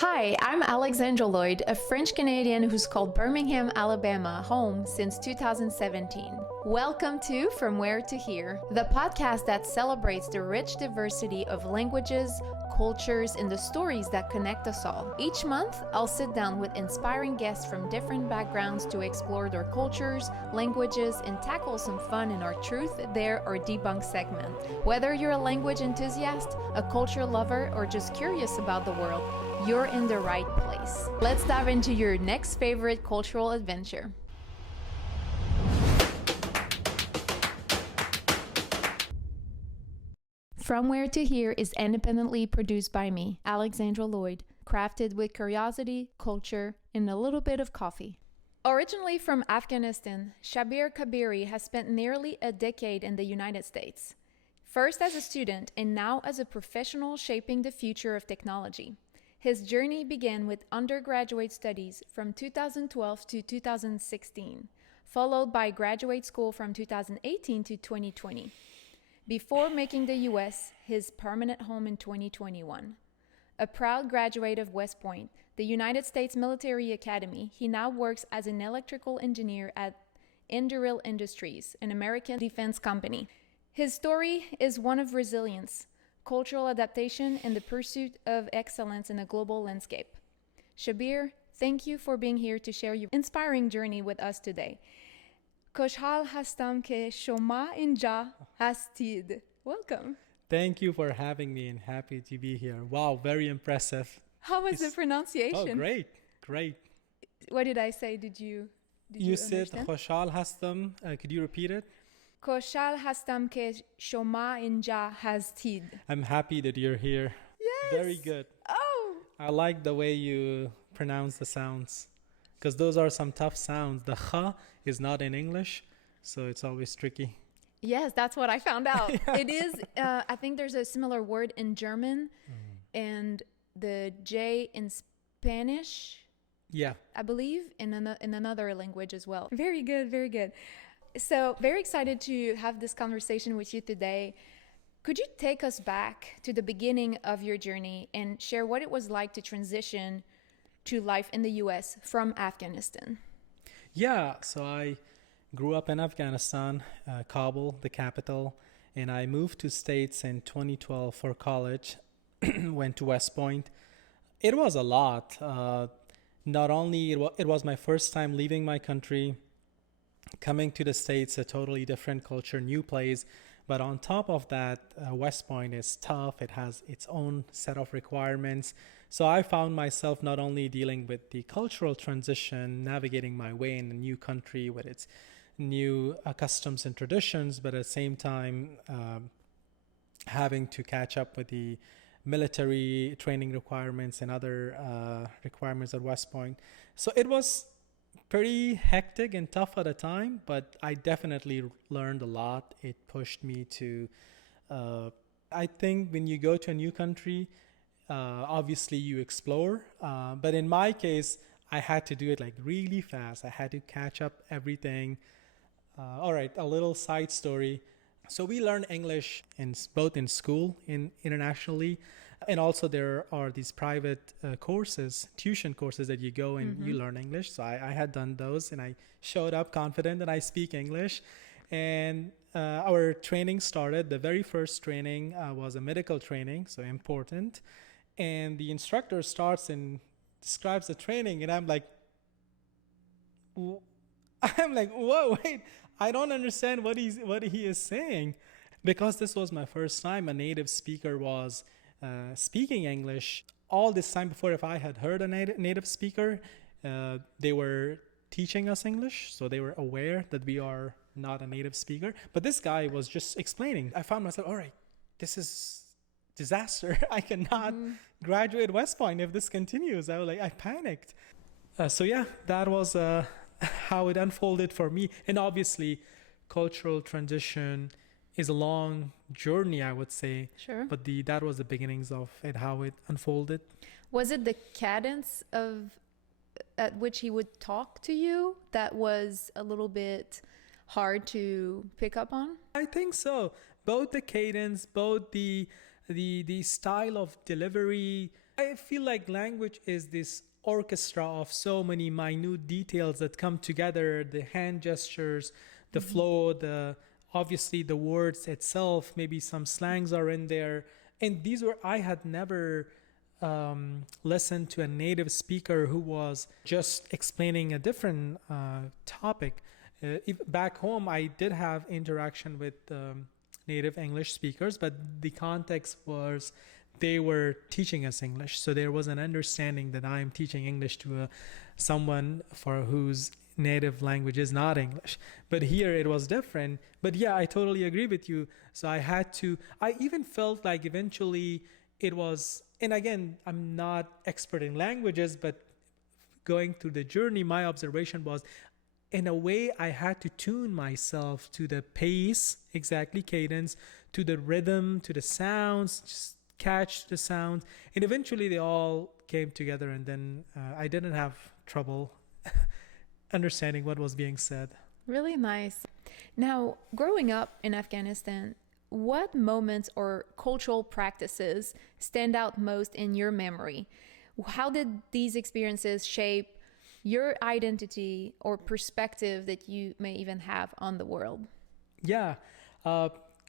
Hi, I'm Alexandra Lloyd, a French Canadian who's called Birmingham, Alabama home since 2017. Welcome to From Where to Here, the podcast that celebrates the rich diversity of languages, cultures, and the stories that connect us all. Each month, I'll sit down with inspiring guests from different backgrounds to explore their cultures, languages, and tackle some fun in our Truth, Dare, or Debunk segment. Whether you're a language enthusiast, a culture lover, or just curious about the world, you're in the right place. Let's dive into your next favorite cultural adventure. From Where to Here is independently produced by me, Alexandra Lloyd, crafted with curiosity, culture, and a little bit of coffee. Originally from Afghanistan, Shabir Kabiri has spent nearly a decade in the United States. First as a student and now as a professional shaping the future of technology. His journey began with undergraduate studies from 2012 to 2016, followed by graduate school from 2018 to 2020, before making the U.S. his permanent home in 2021. A proud graduate of West Point, the United States Military Academy, he now works as an electrical engineer at Anduril Industries, an American defense company. His story is one of resilience, cultural adaptation, and the pursuit of excellence in a global landscape. Shabir, thank you for being here to share your inspiring journey with us today. خوشحال هستم که شما اینجا هستید. Welcome. Thank you for having me and happy to be here. Wow, very impressive. How was the pronunciation? Oh, great. What did I say? Did you said understand? خوشحال هستم. Could you repeat it? خوشحال هستم که شما اینجا هستید. I'm happy that you're here. Yes. Very good. Oh. I like the way you pronounce the sounds because those are some tough sounds. The kha is not in English, so it's always tricky. Yes, that's what I found out. It is, I think there's a similar word in German and the J in Spanish. Yeah. I believe in another language as well. Very good, very good. So very excited to have this conversation with you today. Could you take us back to the beginning of your journey and share what it was like to transition to life in the US from Afghanistan? Yeah, so I grew up in Afghanistan, Kabul, the capital, and I moved to States in 2012 for college, went to West Point. It was a lot. Not only it was my first time leaving my country, coming to the States, a totally different culture, new place. But on top of that, West Point is tough. It has its own set of requirements. So I found myself not only dealing with the cultural transition, navigating my way in a new country with its new customs and traditions, but at the same time having to catch up with the military training requirements and other requirements at West Point. So it was pretty hectic and tough at the time, but I definitely learned a lot. It pushed me to, I think when you go to a new country, obviously you explore. But in my case, I had to do it like really fast. I had to catch up everything. All right, a little side story. So we learn English both in school, internationally, and also there are these private courses, tuition courses that you go and you learn English. So I had done those and I showed up confident that I speak English. And our training started. The very first training was a medical training, so important. And the instructor starts and describes the training, and I'm like, whoa, wait, I don't understand what he is saying, because this was my first time a native speaker was speaking English. All this time before, if I had heard a native speaker, they were teaching us English, so they were aware that we are not a native speaker. But this guy was just explaining. I found myself, all right, this is disaster. I cannot graduate West Point if this continues. I panicked. So yeah, that was how it unfolded for me. And obviously, cultural transition is a long journey, I would say. Sure. But that was the beginnings of it, how it unfolded. Was it the cadence at which he would talk to you that was a little bit hard to pick up on? I think so. Both the cadence, both the style of delivery, I feel like language is this orchestra of so many minute details that come together, the hand gestures, the flow, the obviously the words itself, maybe some slangs are in there. And these were, I had never listened to a native speaker who was just explaining a different topic. Back home, I did have interaction with native English speakers, but the context was they were teaching us English. So there was an understanding that I'm teaching English to someone for whose native language is not English. But here it was different. But yeah, I totally agree with you. So I even felt like eventually it was, and again, I'm not expert in languages, but going through the journey, my observation was, in a way, I had to tune myself to the pace, exactly cadence, to the rhythm, to the sounds, just catch the sounds. And eventually they all came together, and then I didn't have trouble understanding what was being said. Really nice. Now, growing up in Afghanistan, what moments or cultural practices stand out most in your memory? How did these experiences shape your identity or perspective that you may even have on the world? Yeah,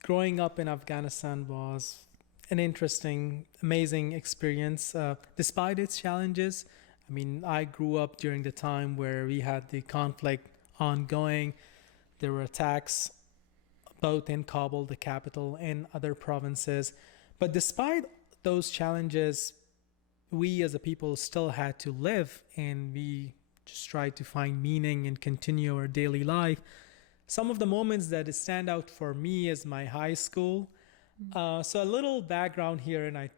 growing up in Afghanistan was an interesting, amazing experience, despite its challenges. I mean, I grew up during the time where we had the conflict ongoing. There were attacks both in Kabul, the capital, and other provinces. But despite those challenges, we as a people still had to live, and we just tried to find meaning and continue our daily life. Some of the moments that stand out for me is my high school. So a little background here, and I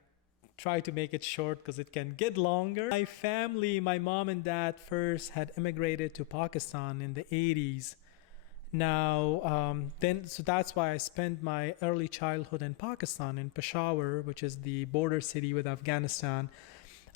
try to make it short because it can get longer. My family, my mom and dad first had immigrated to Pakistan in the 80s. So that's why I spent my early childhood in Pakistan, in Peshawar, which is the border city with Afghanistan.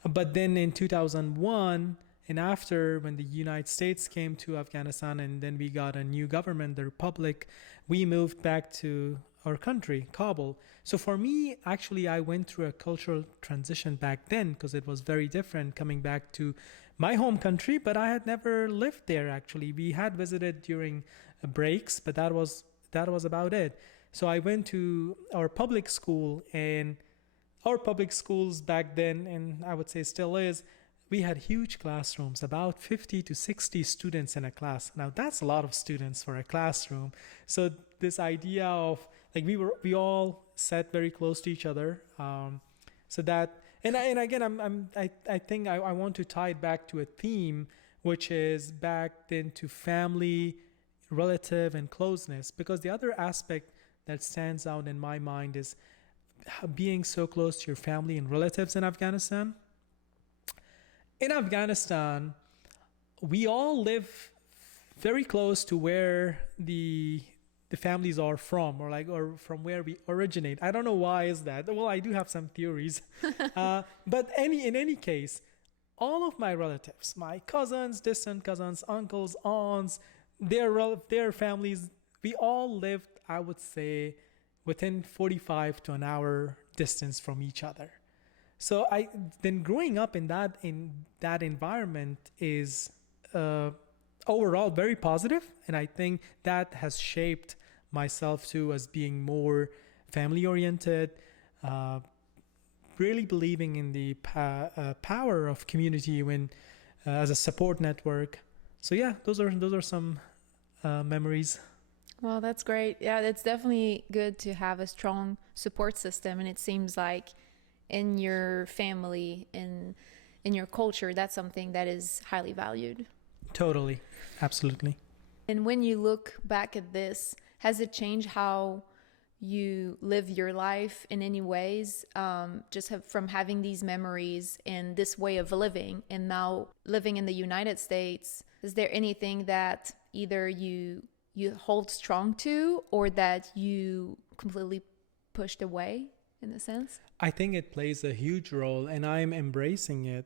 But then in 2001, and after, when the United States came to Afghanistan and then we got a new government, the Republic, we moved back to our country, Kabul. So for me, actually, I went through a cultural transition back then because it was very different coming back to my home country, but I had never lived there actually. We had visited during breaks, but that was about it. So I went to our public school, and our public schools back then, and I would say still is, we had huge classrooms, about 50 to 60 students in a class. Now that's a lot of students for a classroom. So this idea of like we all sat very close to each other. So that and again I think I want to tie it back to a theme, which is back then to family, relative, and closeness. Because the other aspect that stands out in my mind is being so close to your family and relatives in Afghanistan. In Afghanistan, we all live very close to where the families are from, or from where we originate. I don't know why is that. Well, I do have some theories, but in any case, all of my relatives, my cousins, distant cousins, uncles, aunts, their families, we all lived, I would say, within 45 to an hour distance from each other. So then growing up in that environment is overall very positive, and I think that has shaped myself too as being more family oriented, really believing in the power of community when as a support network. So yeah, those are some memories. Well, that's great. Yeah, it's definitely good to have a strong support system, and it seems like in your family, in your culture, that's something that is highly valued. Totally. Absolutely. And when you look back at this, has it changed how you live your life in any ways? From having these memories and this way of living, and now living in the United States, is there anything that either you hold strong to or that you completely pushed away in a sense? I think it plays a huge role, and I'm embracing it.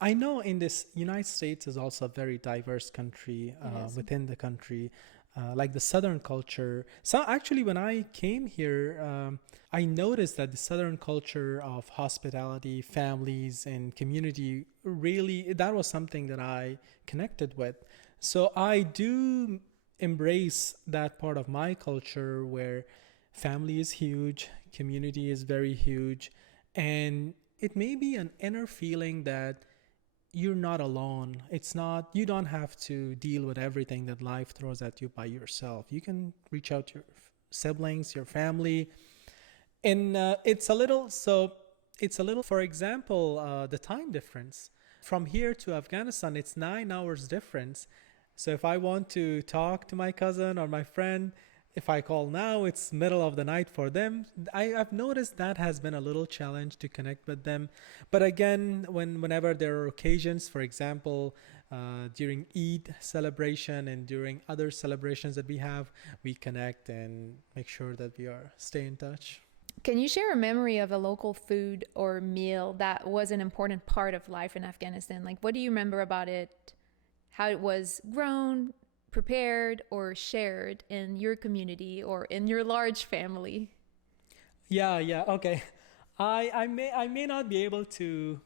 I know in this United States is also a very diverse country within the country. like the Southern culture. So actually, when I came here, I noticed that the Southern culture of hospitality, families, and community really, that was something that I connected with. So I do embrace that part of my culture where family is huge, community is very huge, and it may be an inner feeling that you're not alone. It's not, you don't have to deal with everything that life throws at you by yourself. You can reach out to your siblings, your family. And for example, the time difference. From here to Afghanistan, it's 9 hours difference. So if I want to talk to my cousin or my friend, if I call now, it's middle of the night for them. I've noticed that has been a little challenge to connect with them. But again, whenever there are occasions, for example, during Eid celebration and during other celebrations that we have, we connect and make sure that we stay in touch. Can you share a memory of a local food or meal that was an important part of life in Afghanistan? Like, what do you remember about it? How it was grown, prepared, or shared in your community or in your large family? Yeah, okay. I may not be able to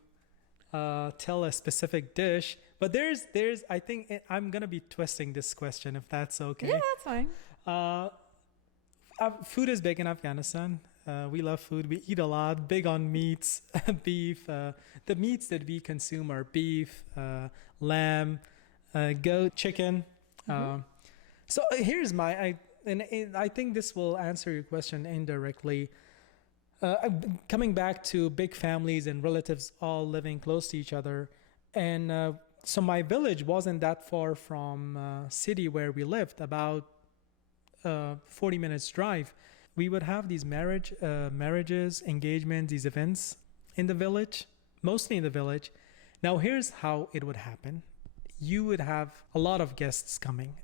tell a specific dish, but there's I think I'm gonna be twisting this question if that's okay. Yeah, that's fine. Food is big in Afghanistan. We love food. We eat a lot. Big on meats, beef. The meats that we consume are beef, lamb, goat, chicken. So here's I think this will answer your question indirectly. Coming back to big families and relatives all living close to each other. And so my village wasn't that far from city where we lived, about 40 minutes drive. We would have these marriages, engagements, these events in the village, mostly in the village. Now here's how it would happen. You would have a lot of guests coming,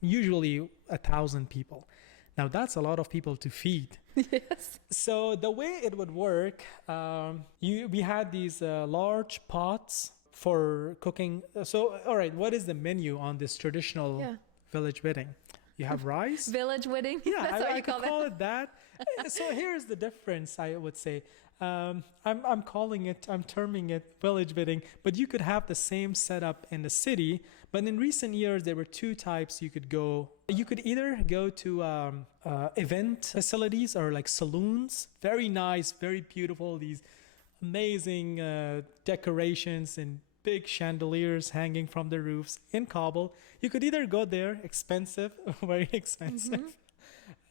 usually 1,000 people. Now that's a lot of people to feed. Yes. So the way it would work, we had these large pots for cooking. So, all right, what is the menu on this traditional village wedding? You have rice. Village wedding. Yeah, That's I could call it that. So here's the difference, I would say. I'm terming it village wedding, but you could have the same setup in the city. But in recent years, there were two types you could go. You could either go to event facilities or like saloons, very nice, very beautiful, these amazing decorations and big chandeliers hanging from the roofs in Kabul. You could either go there, expensive, very expensive.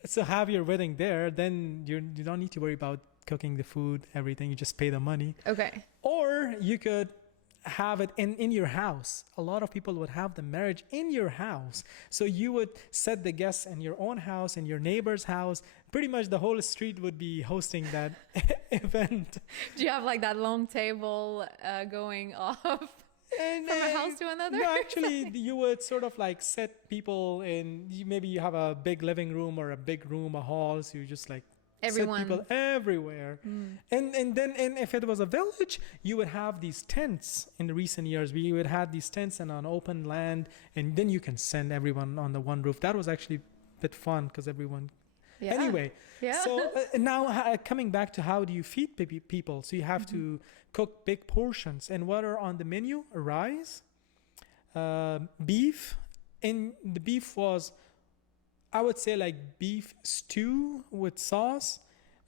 So have your wedding there, then you don't need to worry about cooking the food, everything. You just pay the money. Okay. Or you could have it in your house. A lot of people would have the marriage in your house. So you would set the guests in your own house, in your neighbor's house. Pretty much the whole street would be hosting that event. Do you have like that long table going off from a house to another? No, actually, you would sort of like set people in, maybe you have a big living room or a big room, a hall. So you just like everyone. set people everywhere. And then if it was a village, you would have these tents. In the recent years, we would have these tents and on open land, and then you can send everyone on the one roof. That was actually a bit fun because everyone. Yeah. Anyway, Yeah. so now coming back to how do you feed people? So you have to cook big portions. And what are on the menu? Rice, beef. And the beef was, I would say, like beef stew with sauce.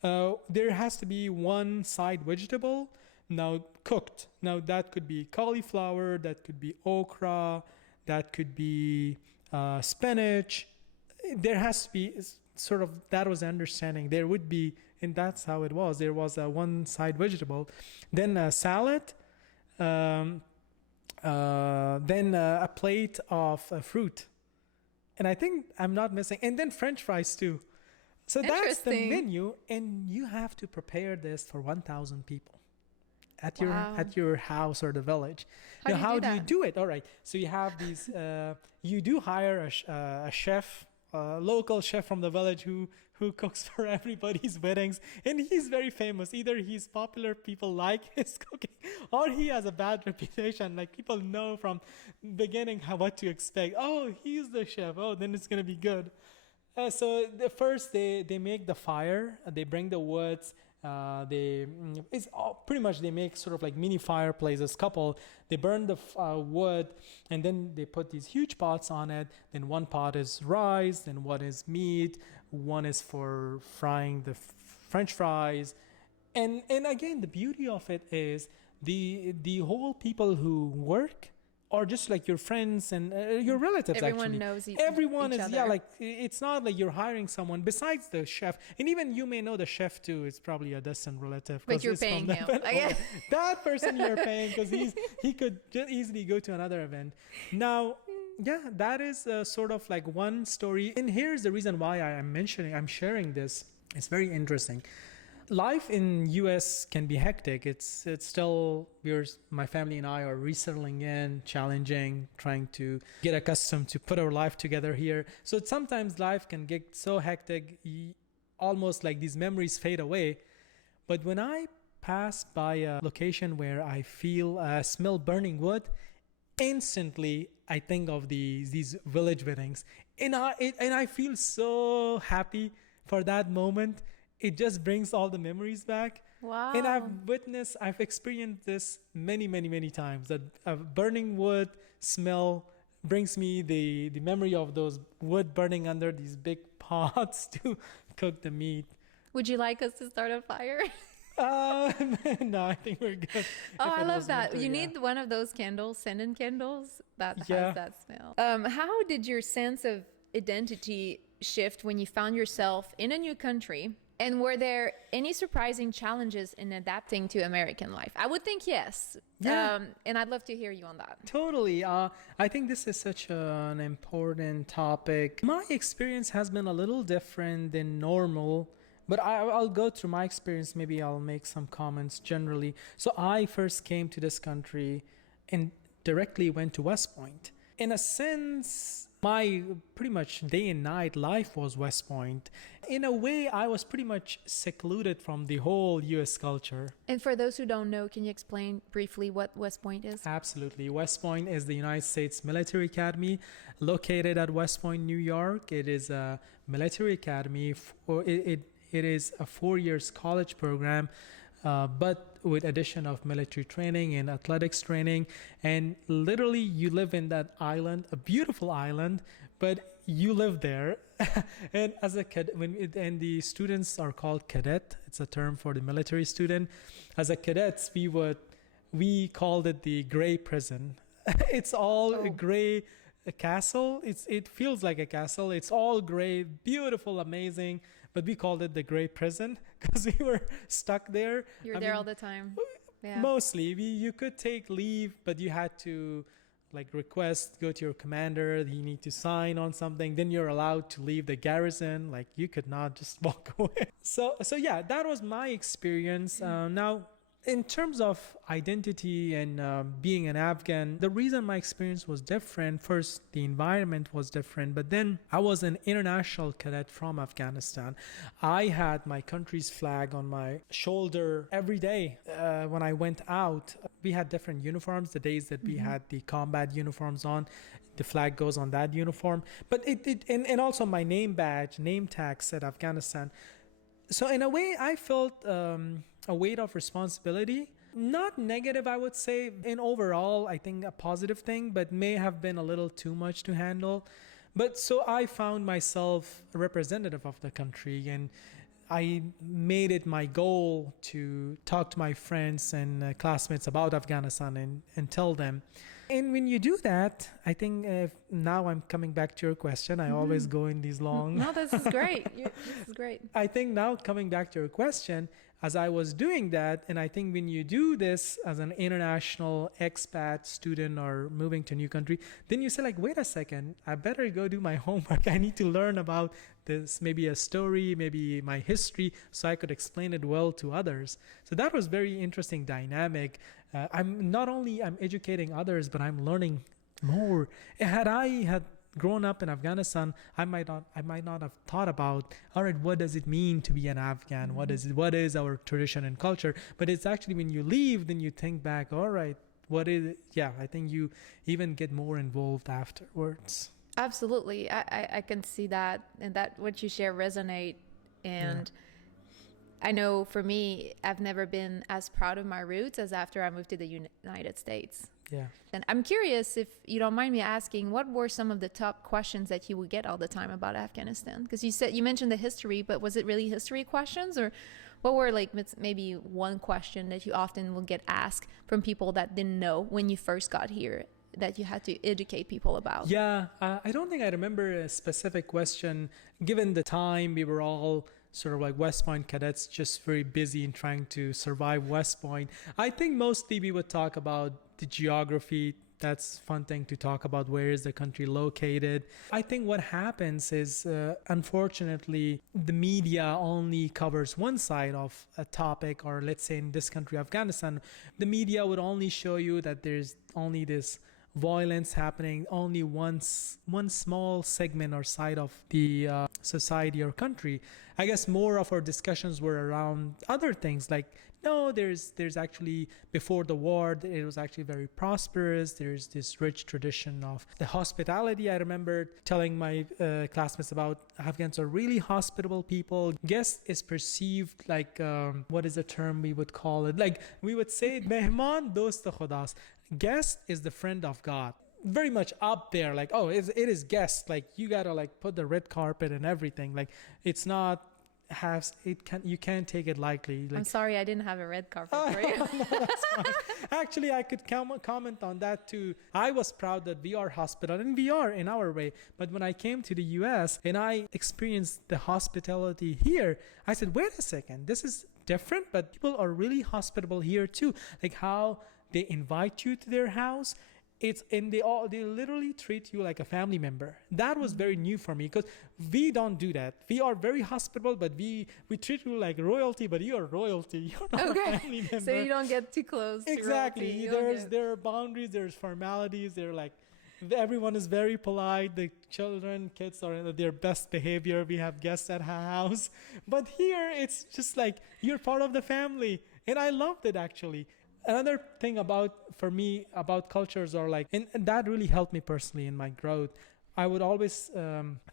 There has to be one side vegetable, now cooked. Now that could be cauliflower, that could be okra, that could be spinach. There has to be sort of, that was the understanding. There would be, and that's how it was. There was a one side vegetable, then a salad, then a plate of fruit. And I think I'm not missing. And then French fries too. So that's the menu. And you have to prepare this for 1,000 people at your house or the village. How do you do it? All right. So you have these, you do hire a chef, a local chef from the village who cooks for everybody's weddings. And he's very famous. Either he's popular, people like his cooking, or he has a bad reputation. Like people know from beginning what to expect. Oh, he's the chef. Oh, then it's gonna be good. So the first they make the fire. They bring the woods. It's all, pretty much they make sort of like mini fireplaces. Couple they burn the wood, and then they put these huge pots on it. Then one pot is rice, then one is meat, one is for frying the French fries, and again the beauty of it is the whole people who work or just like your friends and your relatives. Everyone actually knows everyone each is other. like it's not like you're hiring someone besides the chef, and even you may know the chef too. It's probably a distant relative, But 'cause you're it's from paying the him. event. I guess. That person you're paying because he could just easily go to another event. Now yeah, that is sort of like one story, and here's the reason why I'm sharing this. It's very interesting. Life in US can be hectic. It's still my family and I are resettling in, challenging, trying to get accustomed to put our life together here. So sometimes life can get so hectic, almost like these memories fade away. But when I pass by a location where I smell burning wood, instantly I think of these village weddings, and I feel so happy for that moment. It just brings all the memories back. Wow. And I've experienced this many, many, many times. That burning wood smell brings me the memory of those wood burning under these big pots to cook the meat. Would you like us to start a fire? No, I think we're good. Oh, If I it love was that. winter, You yeah. need one of those candles, Senden candles, that Yeah. has that smell. How did your sense of identity shift when you found yourself in a new country? And were there any surprising challenges in adapting to American life? I would think yes. Yeah. And I'd love to hear you on that. Totally. I think this is such an important topic. My experience has been a little different than normal, but I'll go through my experience. Maybe I'll make some comments generally. So I first came to this country and directly went to West Point. In a sense, my pretty much day and night life was West Point. In a way, I was pretty much secluded from the whole US culture. And for those who don't know, can you explain briefly what West Point is? Absolutely. West Point is the United States Military Academy located at West Point, New York. It is a military academy. It is a 4 years college program, but with addition of military training and athletics training. And literally you live in that island, a beautiful island, but you live there. And as a and the students are called cadet. It's a term for the military student. As a cadets, we called it the gray prison. It's all a gray castle. It feels like a castle. It's all gray, beautiful, amazing. But we called it the gray prison because we were stuck there. You're there all the time. Yeah. Mostly. You could take leave, but you had to go to your commander. You need to sign on something. Then you're allowed to leave the garrison. Like you could not just walk away. So yeah, that was my experience. Now, in terms of identity and being an Afghan, the reason my experience was different, first, the environment was different, but then I was an international cadet from Afghanistan. I had my country's flag on my shoulder every day when I went out. We had different uniforms. The days that we had the combat uniforms on, the flag goes on that uniform. But and also my name tag said Afghanistan. So in a way, I felt a weight of responsibility. Not negative, I would say. In overall, I think a positive thing, but may have been a little too much to handle. But so I found myself a representative of the country, and I made it my goal to talk to my friends and classmates about Afghanistan and tell them. And when you do that, I think now I'm coming back to your question. I always go in these long... No, this is great. This is great. I think now coming back to your question, as I was doing that, and I think when you do this as an international expat student or moving to a new country, then you say like, wait a second, I better go do my homework. I need to learn about this, maybe a story, maybe my history, so I could explain it well to others. So that was very interesting dynamic. I'm educating others, but I'm learning more. Had I had grown up in Afghanistan, I might not have thought about, all right, what does it mean to be an Afghan? What is our tradition and culture? But it's actually when you leave, then you think back, all right, what is it? Yeah, I think you even get more involved afterwards. Absolutely. I can see that, and that what you share resonate. And I know for me, I've never been as proud of my roots as after I moved to the United States. Yeah. And I'm curious, if you don't mind me asking, what were some of the top questions that you would get all the time about Afghanistan? Because you mentioned the history, but was it really history questions, or what were like maybe one question that you often will get asked from people that didn't know when you first got here that you had to educate people about? Yeah, I don't think I remember a specific question. Given the time, we were all sort of like West Point cadets, just very busy in trying to survive West Point. I think mostly we would talk about the geography. That's a fun thing to talk about. Where is the country located? I think what happens is, unfortunately, the media only covers one side of a topic, or let's say in this country, Afghanistan, the media would only show you that there's only this violence happening, only one small segment or side of the society or country. I guess more of our discussions were around other things, like, no, there's actually, before the war, it was actually very prosperous. There's this rich tradition of the hospitality. I remember telling my classmates about Afghans are really hospitable people. Guest is perceived like, what is the term we would call it? Like, we would say, mehman dost khudas. Guest is the friend of God. Very much up there, like, oh, it is guest. Like, you gotta like put the red carpet and everything. Like, it's not you can't take it lightly. Like, I'm sorry, I didn't have a red carpet for you. No, that's fine. Actually, I could comment on that too. I was proud that we are hospitable, and we are in our way. But when I came to the US and I experienced the hospitality here, I said, wait a second, this is different, but people are really hospitable here too. Like how they invite you to their house. They literally treat you like a family member. That was very new for me, because we don't do that. We are very hospitable, but we treat you like royalty, but you are royalty. You're not a family member. So you don't get too close. Exactly. There are boundaries. There's formalities. They're like, everyone is very polite. The kids are in their best behavior. We have guests at our house, but here it's just like you're part of the family, and I loved it actually. Another thing about cultures are like, and that really helped me personally in my growth. I would always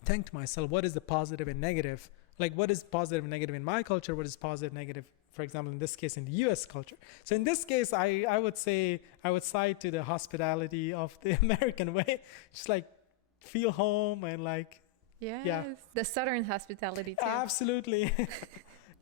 think to myself, what is the positive and negative? Like, what is positive and negative in my culture? What is positive and negative, for example, in this case, in the US culture? So in this case, I would say, I would side to the hospitality of the American way. Just like feel home and like, yes, the Southern hospitality too. Absolutely.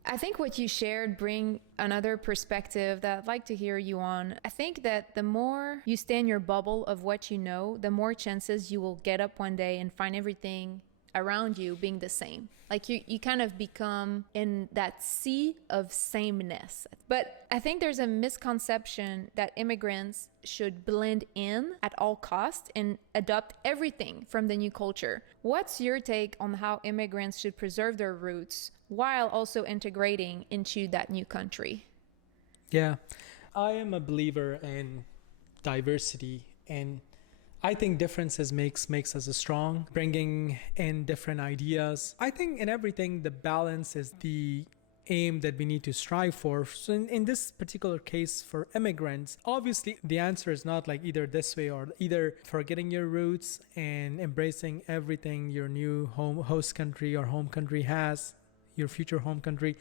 I think what you shared bring another perspective that I'd like to hear you on. I think that the more you stay in your bubble of what you know, the more chances you will get up one day and find everything around you being the same. Like you kind of become in that sea of sameness. But I think there's a misconception that immigrants should blend in at all costs and adopt everything from the new culture. What's your take on how immigrants should preserve their roots while also integrating into that new country? Yeah, I am a believer in diversity, and I think differences makes us strong, bringing in different ideas. I think in everything, the balance is the aim that we need to strive for. So in this particular case for immigrants, obviously the answer is not like either this way or either forgetting your roots and embracing everything your new host country or home country has, your future home country,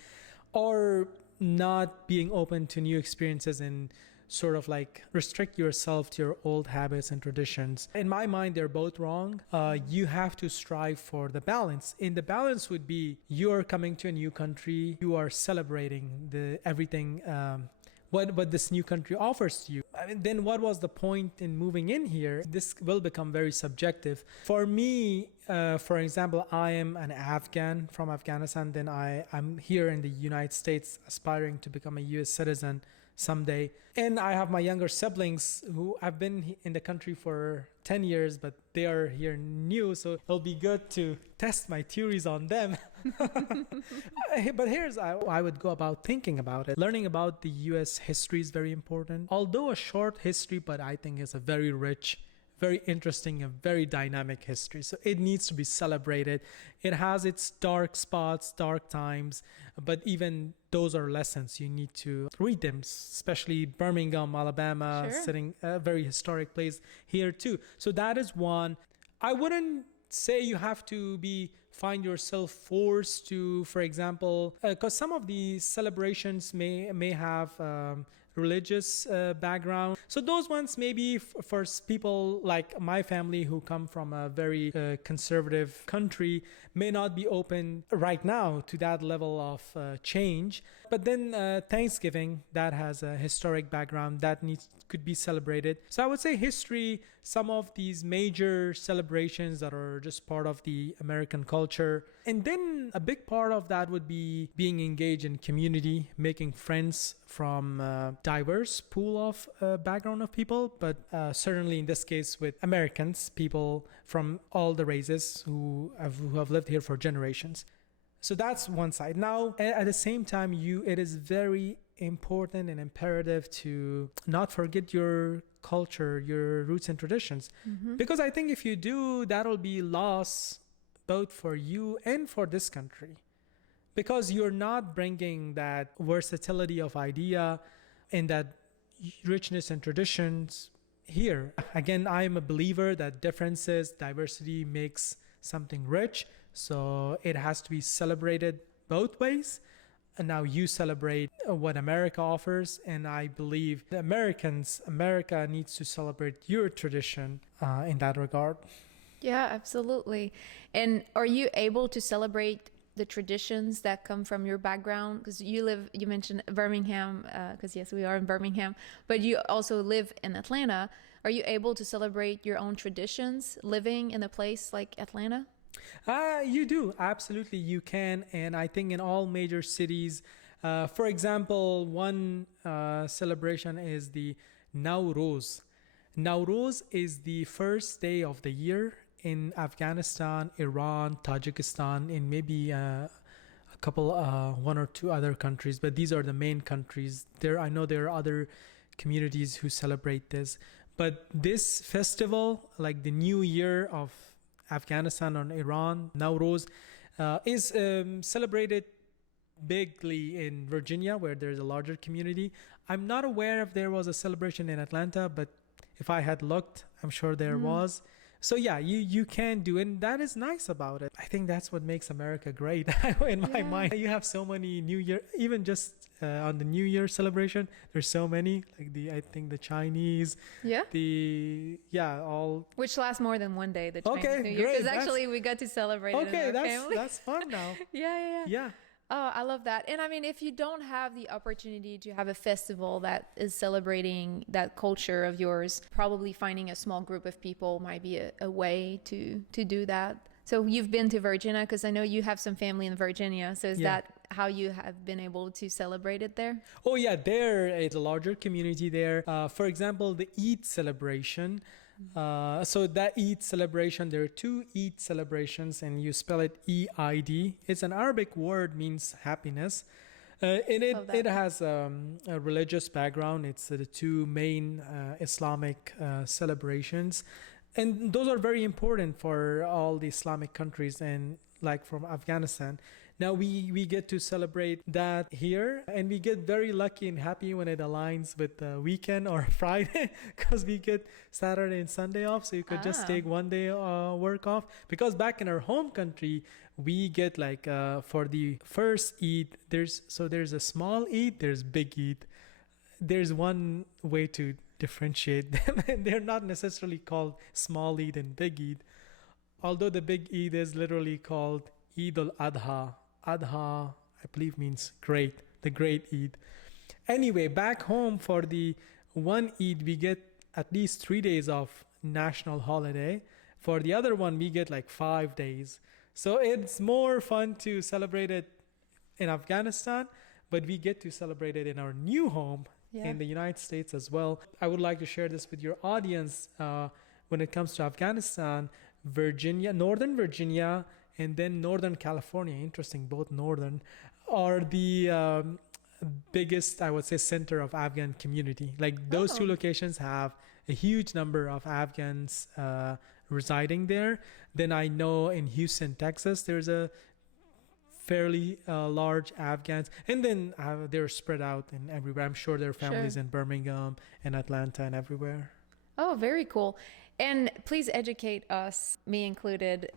or not being open to new experiences and sort of like restrict yourself to your old habits and traditions. In my mind, they're both wrong. You have to strive for the balance. And the balance would be you're coming to a new country, you are celebrating everything what this new country offers to you. I mean, then what was the point in moving in here? This will become very subjective. For me, for example, I am an Afghan from Afghanistan. Then I'm here in the United States aspiring to become a US citizen someday. And I have my younger siblings who have been in the country for 10 years, but they are here new. So it'll be good to test my theories on them. But here's how I would go about thinking about it. Learning about the US history is very important. Although a short history, but I think it's a very rich, very interesting, a very dynamic history. So it needs to be celebrated. It has its dark spots, dark times, but even those are lessons. You need to read them, especially Birmingham, Alabama, Sure. sitting a very historic place here too. So that is one. I wouldn't say you have to find yourself forced to, for example, because some of these celebrations may have religious background. So those ones maybe for people like my family who come from a very conservative country may not be open right now to that level of change. But then Thanksgiving, that has a historic background that could be celebrated. So I would say history, some of these major celebrations that are just part of the American culture. And then a big part of that would be being engaged in community, making friends from a diverse pool of background of people, but certainly in this case with Americans, people from all the races who have lived here for generations. So that's one side. Now, at the same time, it is very important and imperative to not forget your culture, your roots and traditions. Mm-hmm. Because I think if you do, that'll be loss both for you and for this country. Because you're not bringing that versatility of idea and that richness and traditions here. Again, I am a believer that differences, diversity makes something rich. So it has to be celebrated both ways. And now you celebrate what America offers. And I believe America needs to celebrate your tradition in that regard. Yeah, absolutely. And are you able to celebrate the traditions that come from your background? Because you mentioned Birmingham, because yes, we are in Birmingham, but you also live in Atlanta. Are you able to celebrate your own traditions living in a place like Atlanta? You do. Absolutely, you can. And I think in all major cities, for example, one celebration is the Nowruz. Nowruz is the first day of the year in Afghanistan, Iran, Tajikistan, and maybe a couple, one or two other countries. But these are the main countries. I know there are other communities who celebrate this. But this festival, like the New Year of Afghanistan or Iran, Nowruz, is celebrated bigly in Virginia, where there's a larger community. I'm not aware if there was a celebration in Atlanta, but if I had looked, I'm sure there was. So yeah, you can do, and that is nice about it. I think that's what makes America great in my mind. You have so many New Year, even just on the New Year celebration, there's so many, like I think the Chinese, all. Which lasts more than one day, the Chinese New Year. Great. Because actually we got to celebrate it in our family. That's fun now. Yeah. Oh, I love that. And I mean, if you don't have the opportunity to have a festival that is celebrating that culture of yours, probably finding a small group of people might be a way to do that. So you've been to Virginia, because I know you have some family in Virginia. So is that how you have been able to celebrate it there? Oh yeah, there is a larger community there. For example, the Eid celebration. So that Eid celebration, there are two Eid celebrations, and you spell it E-I-D. It's an Arabic word, means happiness. And it has a religious background. It's the two main Islamic celebrations. And those are very important for all the Islamic countries, and like from Afghanistan. Now we get to celebrate that here, and we get very lucky and happy when it aligns with the weekend or Friday, because we get Saturday and Sunday off, so you could just take one day work off. Because back in our home country, we get for the first Eid, there's a small Eid, there's big Eid. There's one way to differentiate them, and they're not necessarily called small Eid and big Eid, although the big Eid is literally called Eid al-Adha. Adha, I believe, means great, the great Eid. Anyway, back home for the one Eid, we get at least 3 days of national holiday. For the other one, we get 5 days. So it's more fun to celebrate it in Afghanistan, but we get to celebrate it in our new home in the United States as well. I would like to share this with your audience. When it comes to Afghanistan, Northern Virginia, and then Northern California, interesting, both northern, are the biggest, I would say, center of Afghan community. Like those two locations have a huge number of Afghans residing there. Then I know in Houston, Texas, there's a fairly large Afghans, and then they're spread out in everywhere. I'm sure there are families in Birmingham and Atlanta and everywhere. Oh, very cool. And please educate us, me included,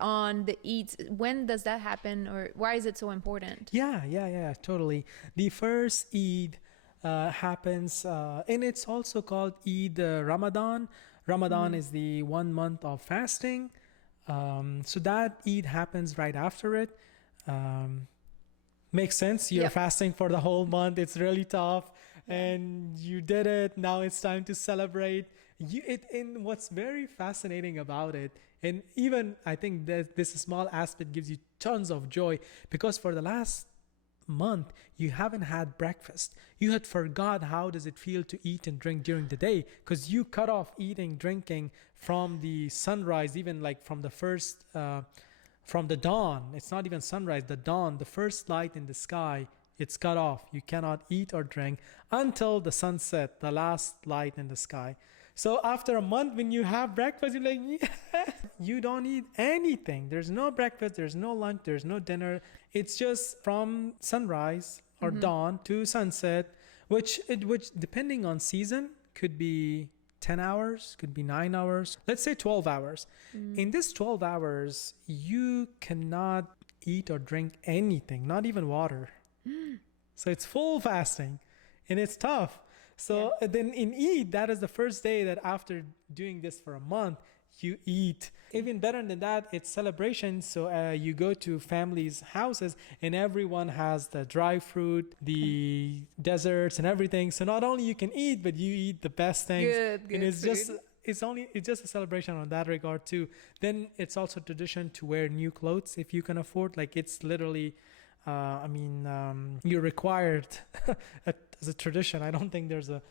on the Eids. When does that happen, or why is it so important? Yeah, totally. The first Eid happens, and it's also called Eid Ramadan. Ramadan is the 1 month of fasting. So that Eid happens right after it. Makes sense. You're fasting for the whole month. It's really tough, and you did it. Now it's time to celebrate. And what's very fascinating about it, and even I think that this small aspect gives you tons of joy, because for the last month you haven't had breakfast. You had forgot how does it feel to eat and drink during the day, because you cut off eating, drinking from the sunrise, even like from the first from the dawn. It's not even sunrise, the dawn, the first light in the sky, it's cut off. You cannot eat or drink until the sunset, the last light in the sky. So after a month, when you have breakfast, you're like, yeah. You don't eat anything. There's no breakfast, there's no lunch, there's no dinner. It's just from sunrise or dawn to sunset, which depending on season could be 10 hours, could be 9 hours, let's say 12 hours. In this 12 hours, you cannot eat or drink anything, not even water. So it's full fasting, and it's tough. So then in Eid, that is the first day that after doing this for a month, you eat. Even better than that, it's celebration. So you go to families' houses, and everyone has the dry fruit, the desserts, and everything. So not only you can eat, but you eat the best things. Good and it's food. it's just a celebration on that regard too. Then it's also tradition to wear new clothes if you can afford. Like it's literally, you're required as a tradition. I don't think there's a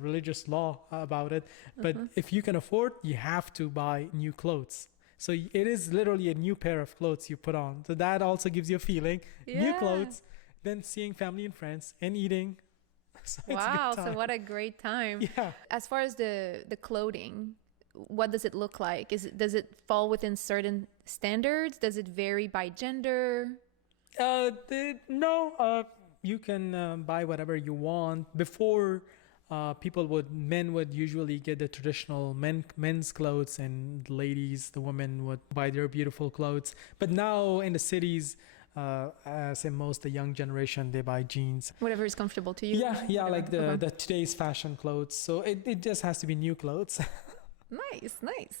religious law about it, but if you can afford, you have to buy new clothes. So it is literally a new pair of clothes you put on. So that also gives you a feeling. New clothes, then seeing family and friends and eating. So Wow, so what a great time. Yeah. As far as the clothing, what does it look like? Does it fall within certain standards? Does it vary by gender? No, you can buy whatever you want. Before, men would usually get the traditional men's clothes, and the women would buy their beautiful clothes. But now in the cities, as in most the young generation, they buy jeans. Whatever is comfortable to you. Yeah, like the today's fashion clothes. So it just has to be new clothes. Nice.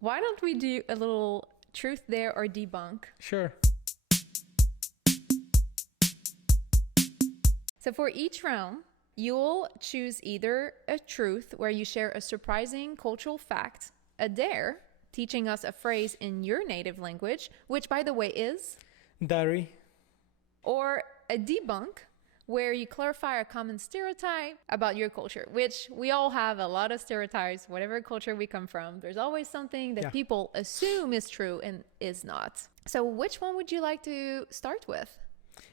Why don't we do a little truth, dare, or debunk? Sure. So for each round, you'll choose either a truth where you share a surprising cultural fact, a dare, teaching us a phrase in your native language, which by the way is Dari. Or a debunk, where you clarify a common stereotype about your culture, which we all have a lot of stereotypes, whatever culture we come from. There's always something that people assume is true and is not. So which one would you like to start with?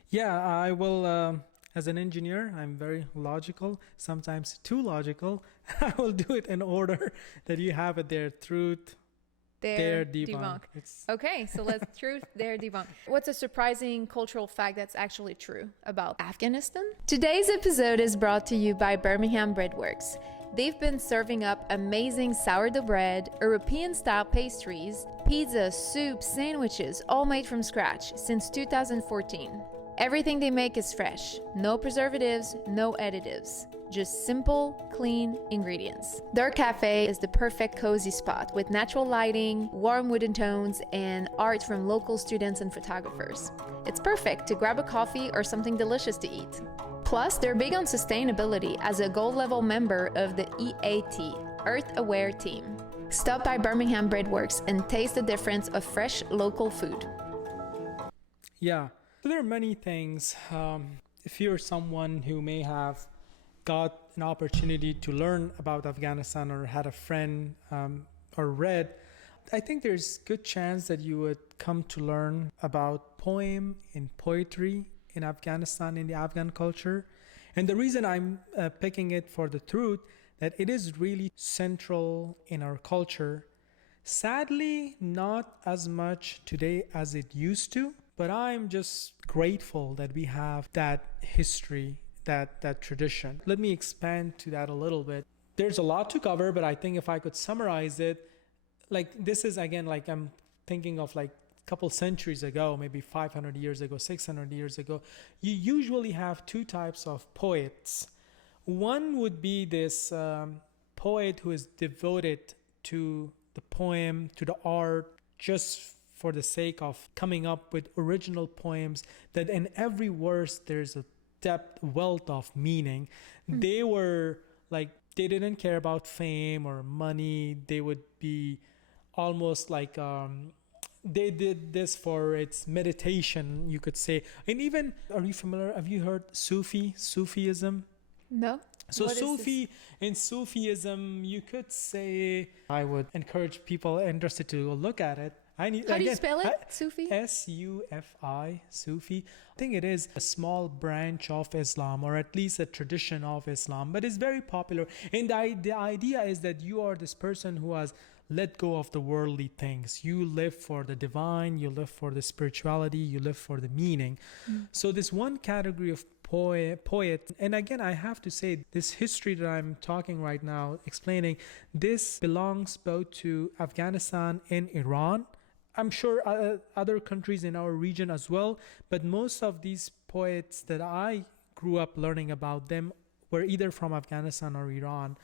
Yeah, I will. As an engineer, I'm very logical, sometimes too logical. I will do it in order that you have it there. Truth, dare, debunk. Okay, so let's truth, dare, debunk. What's a surprising cultural fact that's actually true about Afghanistan? Today's episode is brought to you by Birmingham Breadworks. They've been serving up amazing sourdough bread, European-style pastries, pizza, soup, sandwiches, all made from scratch since 2014. Everything they make is fresh, no preservatives, no additives, just simple, clean ingredients. Their cafe is the perfect cozy spot with natural lighting, warm wooden tones, and art from local students and photographers. It's perfect to grab a coffee or something delicious to eat. Plus, they're big on sustainability as a gold level member of the EAT, Earth Aware team. Stop by Birmingham Breadworks and taste the difference of fresh local food. Yeah. There are many things. If you're someone who may have got an opportunity to learn about Afghanistan or had a friend or read, I think there's good chance that you would come to learn about poem and poetry in Afghanistan, in the Afghan culture. And the reason I'm picking it for the truth, that it is really central in our culture. Sadly, not as much today as it used to, but I'm just grateful that we have that history, that tradition. Let me expand to that a little bit. There's a lot to cover, but I think if I could summarize it, like this is again, like I'm thinking of like a couple centuries ago, maybe 500 years ago, 600 years ago, you usually have two types of poets. One would be this poet who is devoted to the poem, to the art, just for the sake of coming up with original poems that in every verse there's a depth, wealth of meaning. They were like, they didn't care about fame or money. They would be almost like they did this for its meditation, you could say. And even, are you familiar? Have you heard Sufism? No. So in Sufism, you could say, I would encourage people interested to look at it. How do you spell it? Sufi? Sufi, Sufi. I think it is a small branch of Islam, or at least a tradition of Islam, but it's very popular. And the idea is that you are this person who has let go of the worldly things. You live for the divine, you live for the spirituality, you live for the meaning. So this one category of poet, and again, I have to say, this history that I'm talking right now, explaining, this belongs both to Afghanistan and Iran. I'm sure other countries in our region as well, but most of these poets that I grew up learning about them were either from Afghanistan or Iran.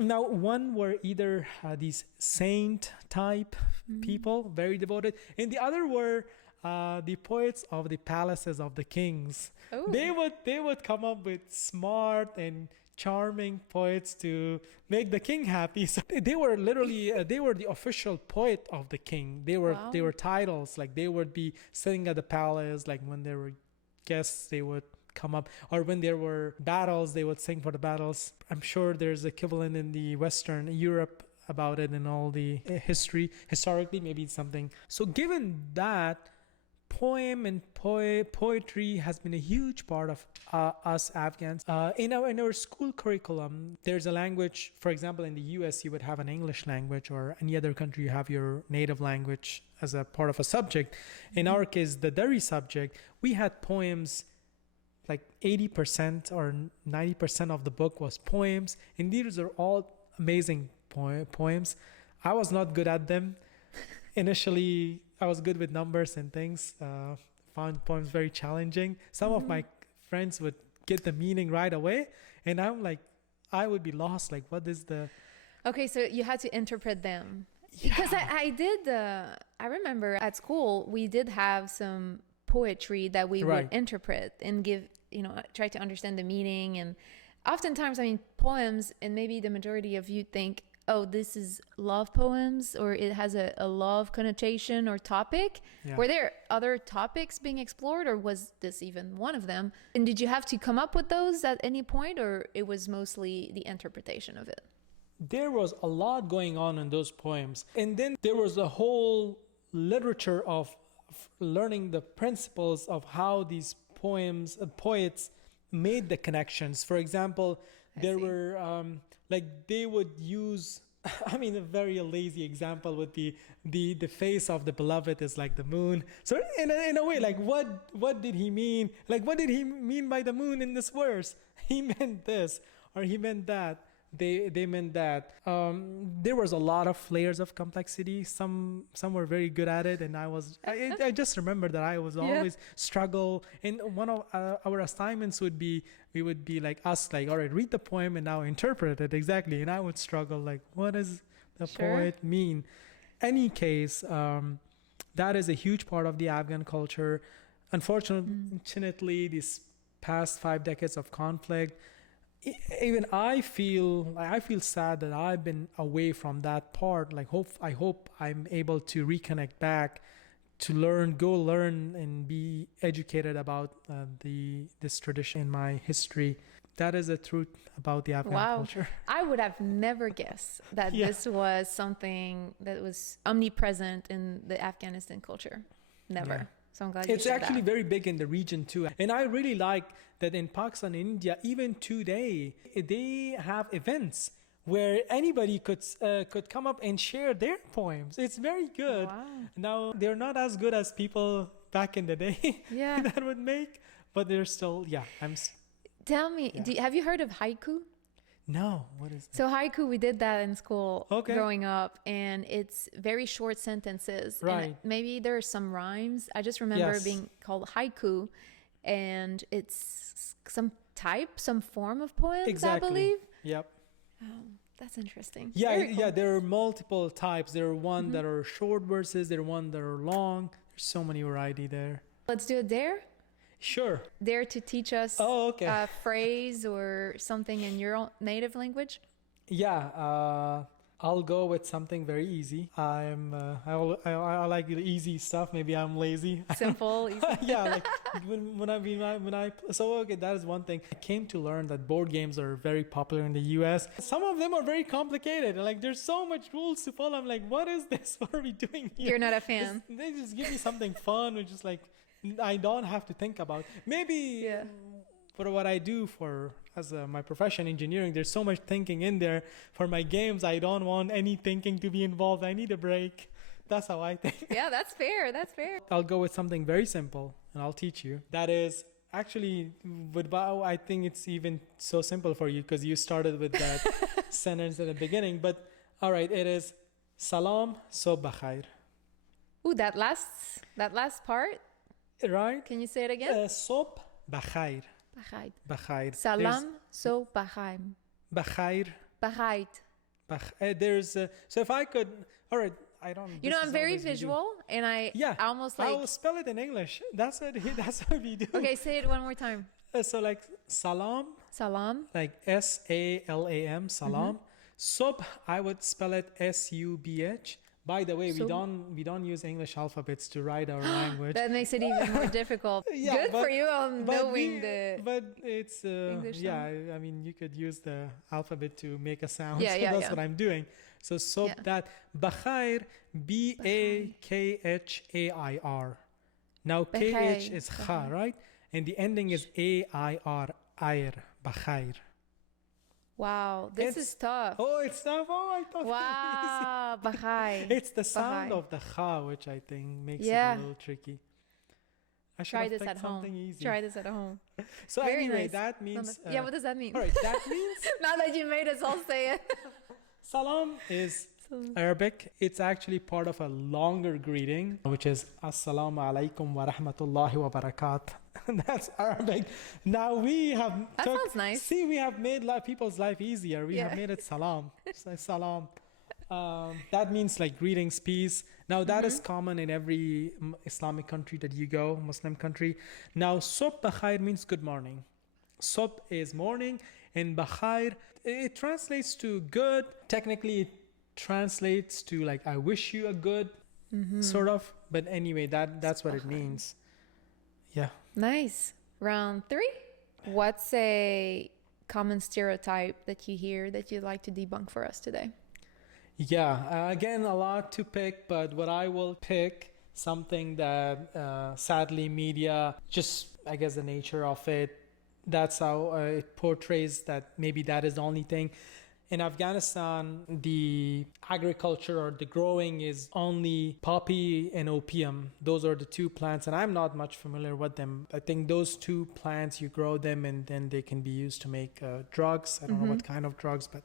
Now, one were either these saint type people, very devoted, and the other were the poets of the palaces of the kings. Ooh. They would come up with smart and charming poets to make the king happy. So they were literally they were the official poet of the king. They were titles, like they would be sitting at the palace, like when there were guests they would come up, or when there were battles they would sing for the battles. I'm sure there's equivalent in the Western Europe about it in all the historically, maybe it's something. So given that, poem and poetry has been a huge part of us Afghans. In our school curriculum, there's a language. For example, in the US, you would have an English language, or any other country, you have your native language as a part of a subject. In our case, the Dari subject, we had poems, like 80% or 90% of the book was poems. And these are all amazing poems. I was not good at them. Initially, I was good with numbers and things. Found poems very challenging. Some of my friends would get the meaning right away, and I'm like, I would be lost. Like, what is the? Okay, so you had to interpret them. Yeah. Because I remember at school we did have some poetry that we would interpret and give, try to understand the meaning. And oftentimes, I mean, poems, and maybe the majority of you think, oh, this is love poems, or it has a love connotation or topic. Yeah. Were there other topics being explored, or was this even one of them? And did you have to come up with those at any point, or it was mostly the interpretation of it? There was a lot going on in those poems. And then there was a whole literature of learning the principles of how these poets made the connections. For example, there were they would use, I mean, a very lazy example would be the face of the beloved is like the moon. So in a way, like what did he mean? Like, what did he mean by the moon in this verse? He meant this, or he meant that. They meant that. There was a lot of layers of complexity. Some were very good at it, and I just remember that I was always struggle. And one of our assignments would be, we would be like all right, read the poem and now interpret it exactly. And I would struggle, like, what does the poet mean? Any case, that is a huge part of the Afghan culture. Unfortunately, these past 5 decades of conflict, even I feel sad that I've been away from that part. Like, I hope I'm able to reconnect back, to go learn and be educated about this tradition in my history. That is the truth about the Afghan culture. I would have never guessed that this was something that was omnipresent in the Afghanistan culture. Never. So I'm glad you It's shared actually that. very big in the region too. And I really like that in Pakistan and India, even today, they have events where anybody could come up and share their poems. It's very good. Wow. Now, they're not as good as people back in the day Yeah. that would make, but they're still, Tell me, Yeah. have you heard of haiku? No, what is that? So haiku, we did that in school Okay. growing up, and it's very short sentences. Right. And maybe there are some rhymes. I just remember Yes. being called haiku, and it's some form of poems, Exactly. I believe. Yep. That's interesting. Yeah, Very yeah, cool. there are multiple types. There are one that are short verses, there are one that are long. There's so many variety there. Let's do a dare. Sure. Dare to teach us Oh, okay. a phrase or something in your own native language. Yeah, I'll go with something very easy. I like the easy stuff. Maybe I'm lazy. Simple, easy. Yeah, like so okay, that is one thing. I came to learn that board games are very popular in the US. Some of them are very complicated. Like there's so much rules to follow. I'm like, what is this? What are we doing here? You're not a fan. They just give me something fun, which is like I don't have to think about. Maybe Yeah. for what I do as my profession, engineering, there's so much thinking in there. For my games, I don't want any thinking to be involved. I need a break. That's how I think. Yeah, that's fair. That's fair. I'll go with something very simple, and I'll teach you. That is actually, I think it's even so simple for you because you started with that sentence at the beginning. But all right, it is salam sobh khair. Ooh, that last part. Right? Can you say it again? Sobh khair. Bachait. Bakhair. Salam so bachaim. Bakhair. Bachait. So if I could, all right, I don't. You know, this I'm is very always we do. visual, and I almost I like. will spell it in English. That's what we do. Okay, say it one more time. So like salam, Salam. like SALAM, salam. Subh, I would spell it SUBH. By the way, we Subh. don't use English alphabets to write our language. That makes it even more difficult. Yeah, Good but- for you on knowing But it's English I mean, you could use the alphabet to make a sound. Yeah, so yeah, that's yeah. what I'm doing. So Yeah. that bakhair, BAKHAIR. Now KH Bakhair, is kha, bakhair. right? And the ending is AIR, air, bakhair. Wow, this It's- is tough. Oh, it's not. Oh, I thought. Wow, Bachai. It's the sound Bahai. of the kha, which I think makes Yeah. it a little tricky. I should Try have this picked at home. something easy. Try this at home. So Very anyway, nice. that means. Yeah, what does that mean? All right, that means Now that you made us all say it. salam is Arabic. It's actually part of a longer greeting, which is Assalamu alaikum wa rahmatullahi wa barakat. That's Arabic. Now we have. That sounds nice. See, we have made people's life easier. We have Yeah. made it salam. Say salam. That means like greetings, peace. Now that is common in every Islamic country that you go, Muslim country. Now, sobh bakhair means good morning. Sobh is morning, and bakhair, it translates to good. Technically, it translates to like I wish you a good, sort of. But anyway, that's what it means. Yeah. Nice. Round 3. What's a common stereotype that you hear that you'd like to debunk for us today? Yeah, again, a lot to pick, but what I will pick, something that sadly media, just I guess the nature of it, that's how it portrays that maybe that is the only thing. In Afghanistan, the agriculture or the growing is only poppy and opium. Those are the two plants, and I'm not much familiar with them. I think those two plants, you grow them and then they can be used to make drugs. I don't know what kind of drugs, but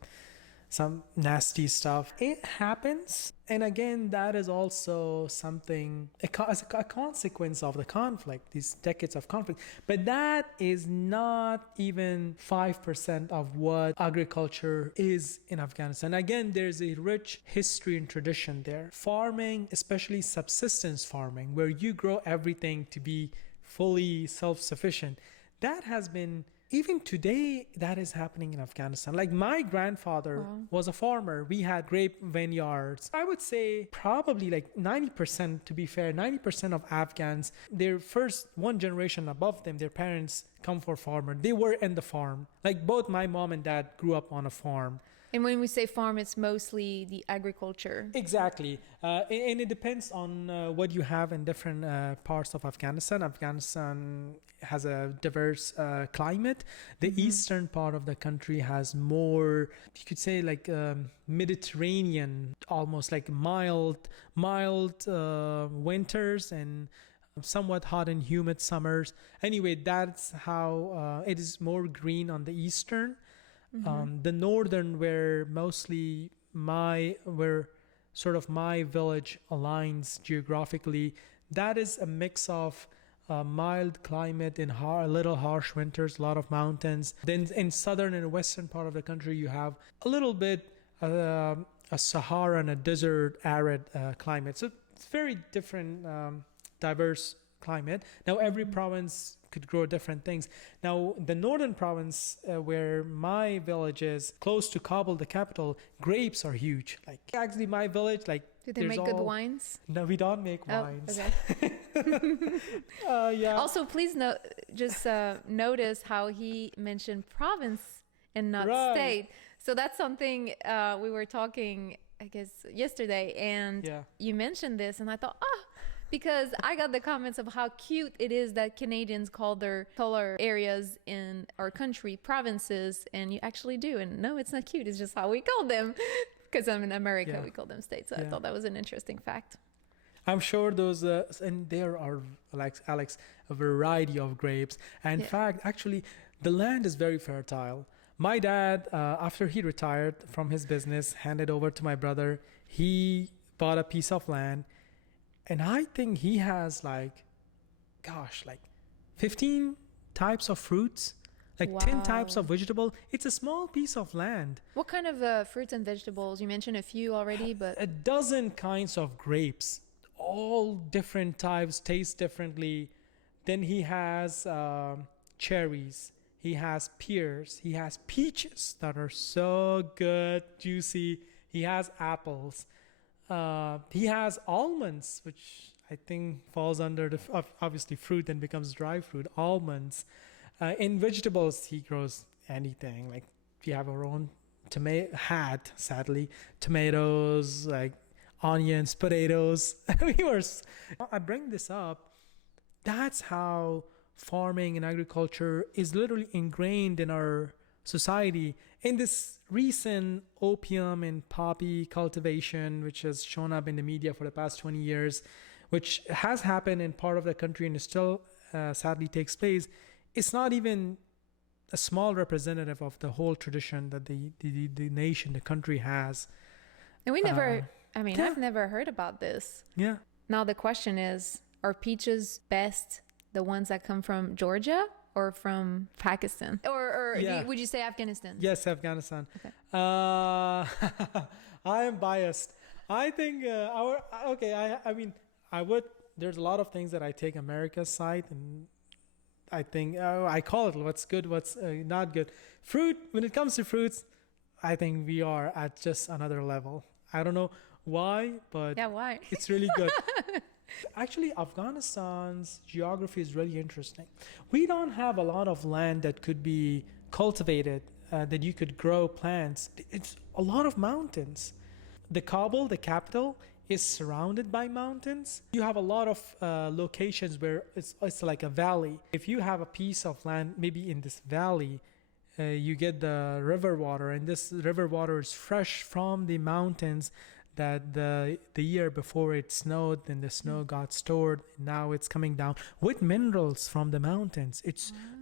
some nasty stuff. It happens. And again, that is also something, as a consequence of the conflict, these decades of conflict. But that is not even 5% of what agriculture is in Afghanistan. Again, there's a rich history and tradition there. Farming, especially subsistence farming, where you grow everything to be fully self-sufficient, that has been, even today, that is happening in Afghanistan. Like my grandfather was a farmer. We had grape vineyards. I would say probably like 90%, to be fair, 90% of Afghans, their first one generation above them, their parents come for farmer. They were in the farm. Like both my mom and dad grew up on a farm. And when we say farm, it's mostly the agriculture. Exactly. And it depends on what you have in different parts of Afghanistan. Afghanistan has a diverse climate. The eastern part of the country has more, you could say, like Mediterranean, almost like mild winters and somewhat hot and humid summers. Anyway, that's how it is more green on the eastern. The northern, where sort of my village aligns geographically, that is a mix of mild climate and a little harsh winters, a lot of mountains. Then in southern and western part of the country, you have a little bit a Sahara and a desert arid climate. So it's very different, diverse climate. Now every province could grow different things. Now the northern province, where my village is, close to Kabul, the capital, grapes are huge. Like actually my village, like, do they make good wines? No, we don't make wines. Okay. Yeah. Also, please notice how he mentioned province and not state. So that's something we were talking, I guess, yesterday, and you mentioned this, and I thought, because I got the comments of how cute it is that Canadians call their taller areas in our country provinces, and you actually do. And no, it's not cute. It's just how we call them. Because I'm in America, we call them states. So I thought that was an interesting fact. I'm sure those, and there are, Alex, a variety of grapes. And in fact, actually, the land is very fertile. My dad, after he retired from his business, handed over to my brother, he bought a piece of land. And I think he has like 15 types of fruits, like 10 types of vegetable. It's a small piece of land. What kind of fruits and vegetables? You mentioned a few already, but... A dozen kinds of grapes, all different types, taste differently. Then he has cherries. He has pears. He has peaches that are so good, juicy. He has apples. He has almonds, which I think falls under the obviously fruit and becomes dry fruit. Almonds. In vegetables, he grows anything. Like we have our own sadly, tomatoes, like onions, potatoes. I bring this up. That's how farming and agriculture is literally ingrained in our society. In this recent opium and poppy cultivation, which has shown up in the media for the past 20 years, which has happened in part of the country and still sadly takes place, it's not even a small representative of the whole tradition that the nation, the country has. And we never, I've never heard about this. Yeah. Now the question is, are peaches best the ones that come from Georgia or from Pakistan? Or would you say Afghanistan? Yes, Afghanistan. Okay. I am biased. I think there's a lot of things that I take America's side, and I think I call it what's good, what's not good. Fruit, when it comes to fruits, I think we are at just another level. I don't know why, but why? It's really good. Actually, Afghanistan's geography is really interesting. We don't have a lot of land that could be cultivated, that you could grow plants. It's a lot of mountains. The Kabul, the capital, is surrounded by mountains. You have a lot of locations where it's like a valley. If you have a piece of land, maybe in this valley, you get the river water, and this river water is fresh from the mountains that the year before it snowed, and the snow got stored. Now it's coming down with minerals from the mountains.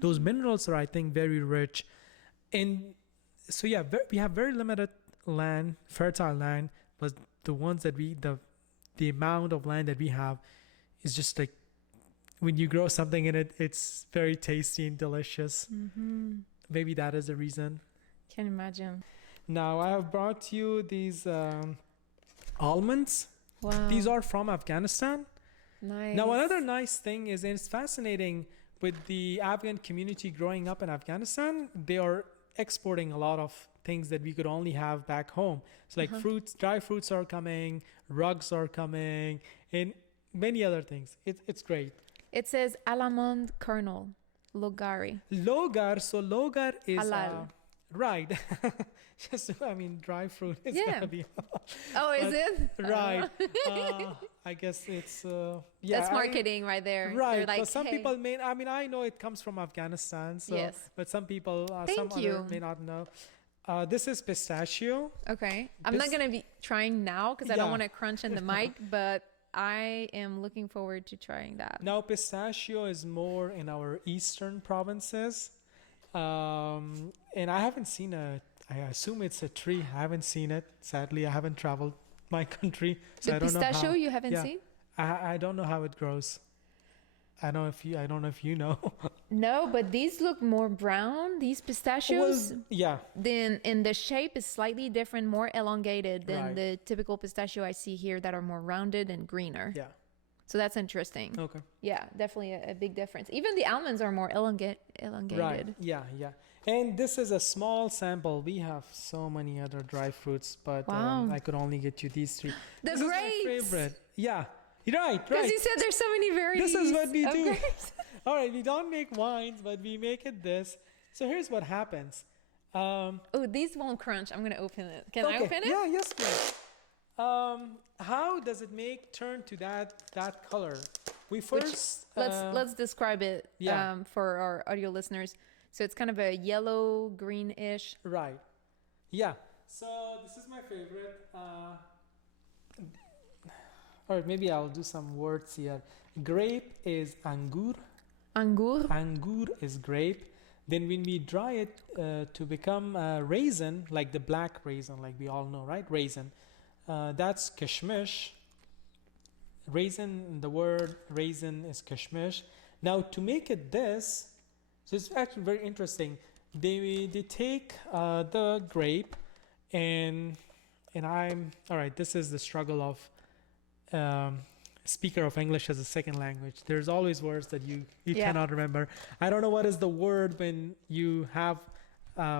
Those minerals are, I think, very rich. And so we have very limited land, fertile land, but the ones that the amount of land that we have is just like, when you grow something in it, it's very tasty and delicious. Mm-hmm. Maybe that is the reason. Can imagine. Now I have brought you these almonds. Wow. These are from Afghanistan. Nice. Now another nice thing is, and it's fascinating, with the Afghan community growing up in Afghanistan, they are exporting a lot of things that we could only have back home. So like fruits, dry fruits are coming, rugs are coming, and many other things. It's great. It says almond kernel, logari. Logar, so logar is halal. Right. just, I mean, dry fruit is Yeah. gonna be. Oh, is it? Right. I guess it's That's marketing right there. They're Right, like, but some hey. people may. I mean, I know it comes from Afghanistan, so Yes. but some people, Thank some you. other may not know. This is pistachio. Okay. I'm not This- going to be trying now because I don't Yeah. want to crunch in the mic, but I am looking forward to trying that. Now, pistachio is more in our eastern provinces, and I haven't seen a. I assume it's a tree. I haven't seen it. Sadly, I haven't traveled my country, so The I don't know pistachio how. you haven't Yeah. seen? I don't know how it grows. I don't know if you know. No, but these look more brown. These pistachios, Yeah. then in the shape is slightly different, more elongated than Right. the typical pistachio I see here that are more rounded and greener. Yeah. So that's interesting. Okay. Yeah, definitely a big difference. Even the almonds are more elongated. Right. Yeah. Yeah. And this is a small sample. We have so many other dry fruits, but Wow. I could only get you these three. The This is my grapes! favorite. Yeah. Right. Because Right. you said there's so many varieties. This is what we of do. grapes. All right. We don't make wines, but we make it this. So here's what happens. Oh, these won't crunch. I'm gonna open it. Can I open it? Yeah. Yes, please. How does it turn to that color? We first Let's describe it yeah. for our audio listeners. So it's kind of a yellow greenish. Right. Yeah. So this is my favorite. Or maybe I'll do some words here. Grape is angur. Angur. Angur is grape. Then when we dry it to become raisin, like the black raisin, like we all know, right? Raisin. That's kishmish. Raisin, the word raisin is kishmish. Now to make it this, so it's actually very interesting. They take the grape and I'm all right. This is the struggle of speaker of English as a second language. There's always words that you Yeah. cannot remember. I don't know what is the word when you have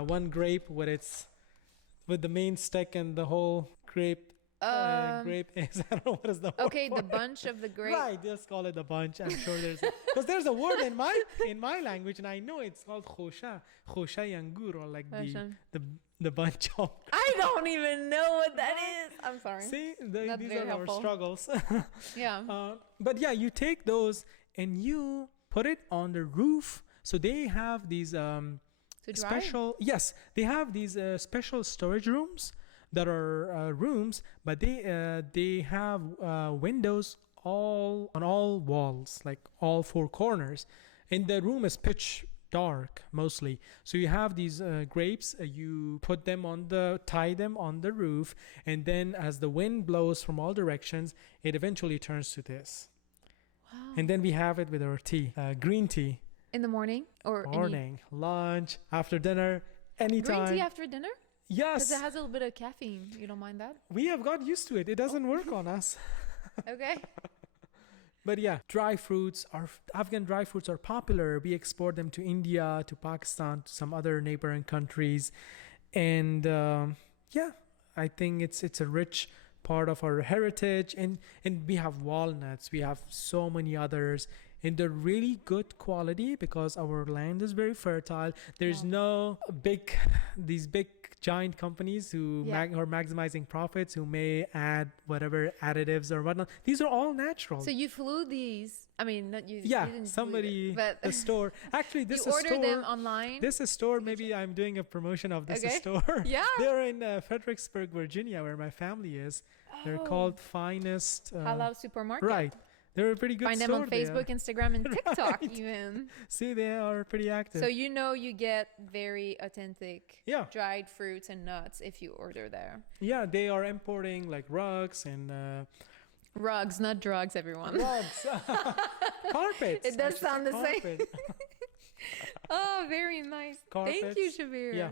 one grape with the main stick and the whole grape. Grape is I don't know what is the word Okay, for the it. bunch of the grape. Right, just call it a bunch. I'm sure because there's a word in my language, and I know it's called khosha yangur, or like the bunch of. I don't even know what that is. I'm sorry. See, That's these very are our helpful. struggles. Yeah. But yeah, you take those and you put it on the roof. So they have these To dry? special. Yes, they have these special storage rooms that are rooms, but they have windows on all walls, like all four corners, and the room is pitch dark mostly. So you have these grapes, you tie them on the roof, and then as the wind blows from all directions, it eventually turns to this. Wow. And then we have it with our tea, green tea, In the morning or morning, lunch, after dinner, anytime. green tea after dinner? Because Yes, it has a little bit of caffeine. You don't mind that? we have got used to it. It doesn't work on us. Okay. But yeah, Afghan dry fruits are popular. We export them to India, to Pakistan, to some other neighboring countries. And yeah, I think it's a rich part of our heritage. And we have walnuts. We have so many others. And they're really good quality because our land is very fertile. There's no these big giant companies who are maximizing profits, who may add whatever additives or whatnot. These are all natural. So you flew these. I mean, not you. Yeah, you didn't somebody, flew it, but the store. Actually, this you is ordered store. them online. This is store. Maybe I'm doing a promotion of this Okay. store. Yeah. They're in Fredericksburg, Virginia, where my family is. They're called Finest. Halal supermarket. Right. They're a pretty good Find them store on Facebook, there. Instagram, and TikTok even. See, they are pretty active. So you get very authentic Yeah. dried fruits and nuts if you order there. Yeah, they are importing like rugs and Rugs, not drugs, everyone. rugs, carpets. It does I should sound say the same. carpet. Oh, very nice. Thank you, Carpets. Shabir. Yeah.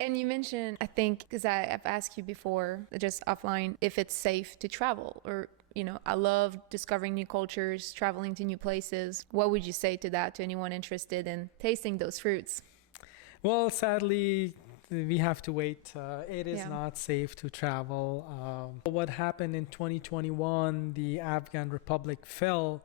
And you mentioned, I think, because I've asked you before, just offline, if it's safe to travel or, I love discovering new cultures, traveling to new places. What would you say to that, to anyone interested in tasting those fruits? Well, sadly, we have to wait. It is Yeah. not safe to travel. What happened in 2021, the Afghan Republic fell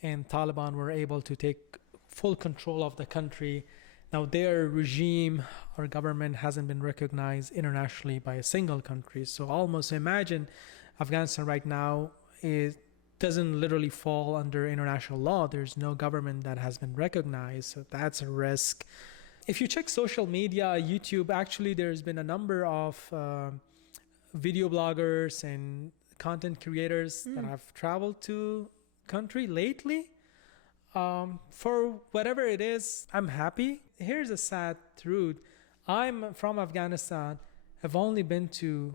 and Taliban were able to take full control of the country. Now, their regime or government hasn't been recognized internationally by a single country. So almost imagine Afghanistan right now doesn't literally fall under international law. There's no government that has been recognized. So that's a risk. If you check social media, YouTube, actually, there's been a number of video bloggers and content creators that have traveled to country lately. For whatever it is, I'm happy. Here's a sad truth. I'm from Afghanistan. I've only been to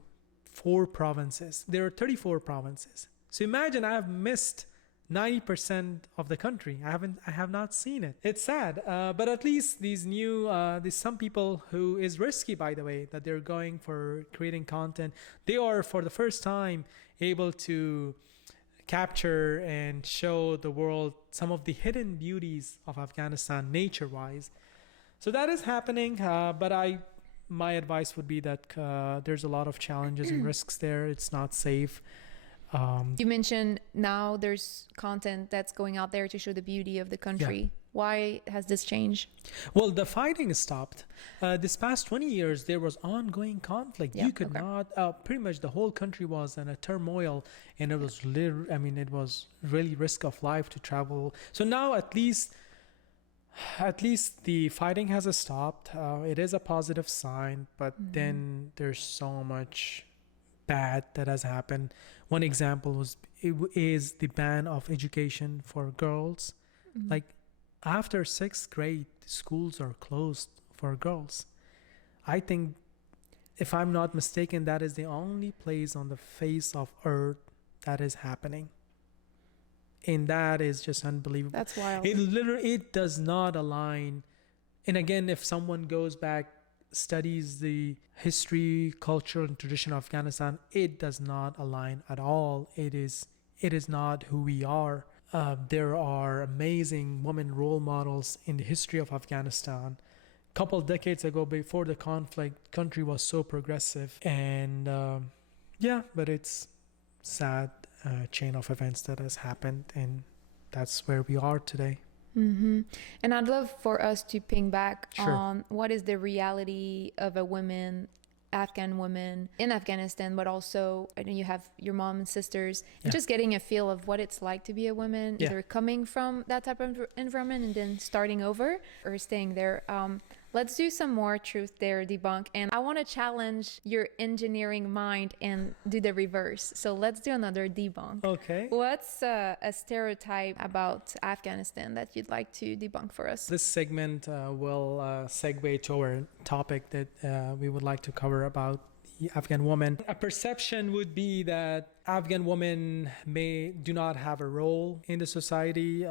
4 provinces. There are 34 provinces. So imagine I have missed 90% of the country. I have not seen it. It's sad, but at least these some people who is risky, by the way, that they're going for creating content. They are for the first time able to capture and show the world some of the hidden beauties of Afghanistan nature-wise. So that is happening, but my advice would be that there's a lot of challenges and risks there. It's not safe. You mentioned now there's content that's going out there to show the beauty of the country. Yeah. Why has this changed? Well, the fighting stopped. This past 20 years, there was ongoing conflict. Yeah, you could not, pretty much the whole country was in a turmoil, and it was it was really risk of life to travel. So now at least the fighting has stopped. It is a positive sign, but then there's so much bad that has happened. One example is the ban of education for girls. Like after 6th grade, schools are closed for girls. I think, if I'm not mistaken, that is the only place on the face of earth that is happening. And that is just unbelievable. That's wild. It does not align. And again, if someone goes back, studies the history, culture, and tradition of Afghanistan, it does not align at all. It is not who we are. There are amazing women role models in the history of Afghanistan. A couple of decades ago, before the conflict, country was so progressive. And but it's sad chain of events that has happened, and that's where we are today. Mm-hmm. And I'd love for us to ping back on what is the reality of a woman, Afghan woman in Afghanistan, but also I know you have your mom and sisters, and just getting a feel of what it's like to be a woman, either coming from that type of environment and then starting over or staying there. Let's do some more truth dare debunk, and I want to challenge your engineering mind and do the reverse. So let's do another debunk. Okay. What's a stereotype about Afghanistan that you'd like to debunk for us? This segment will segue to our topic that we would like to cover about the Afghan woman. A perception would be that Afghan women do not have a role in the society.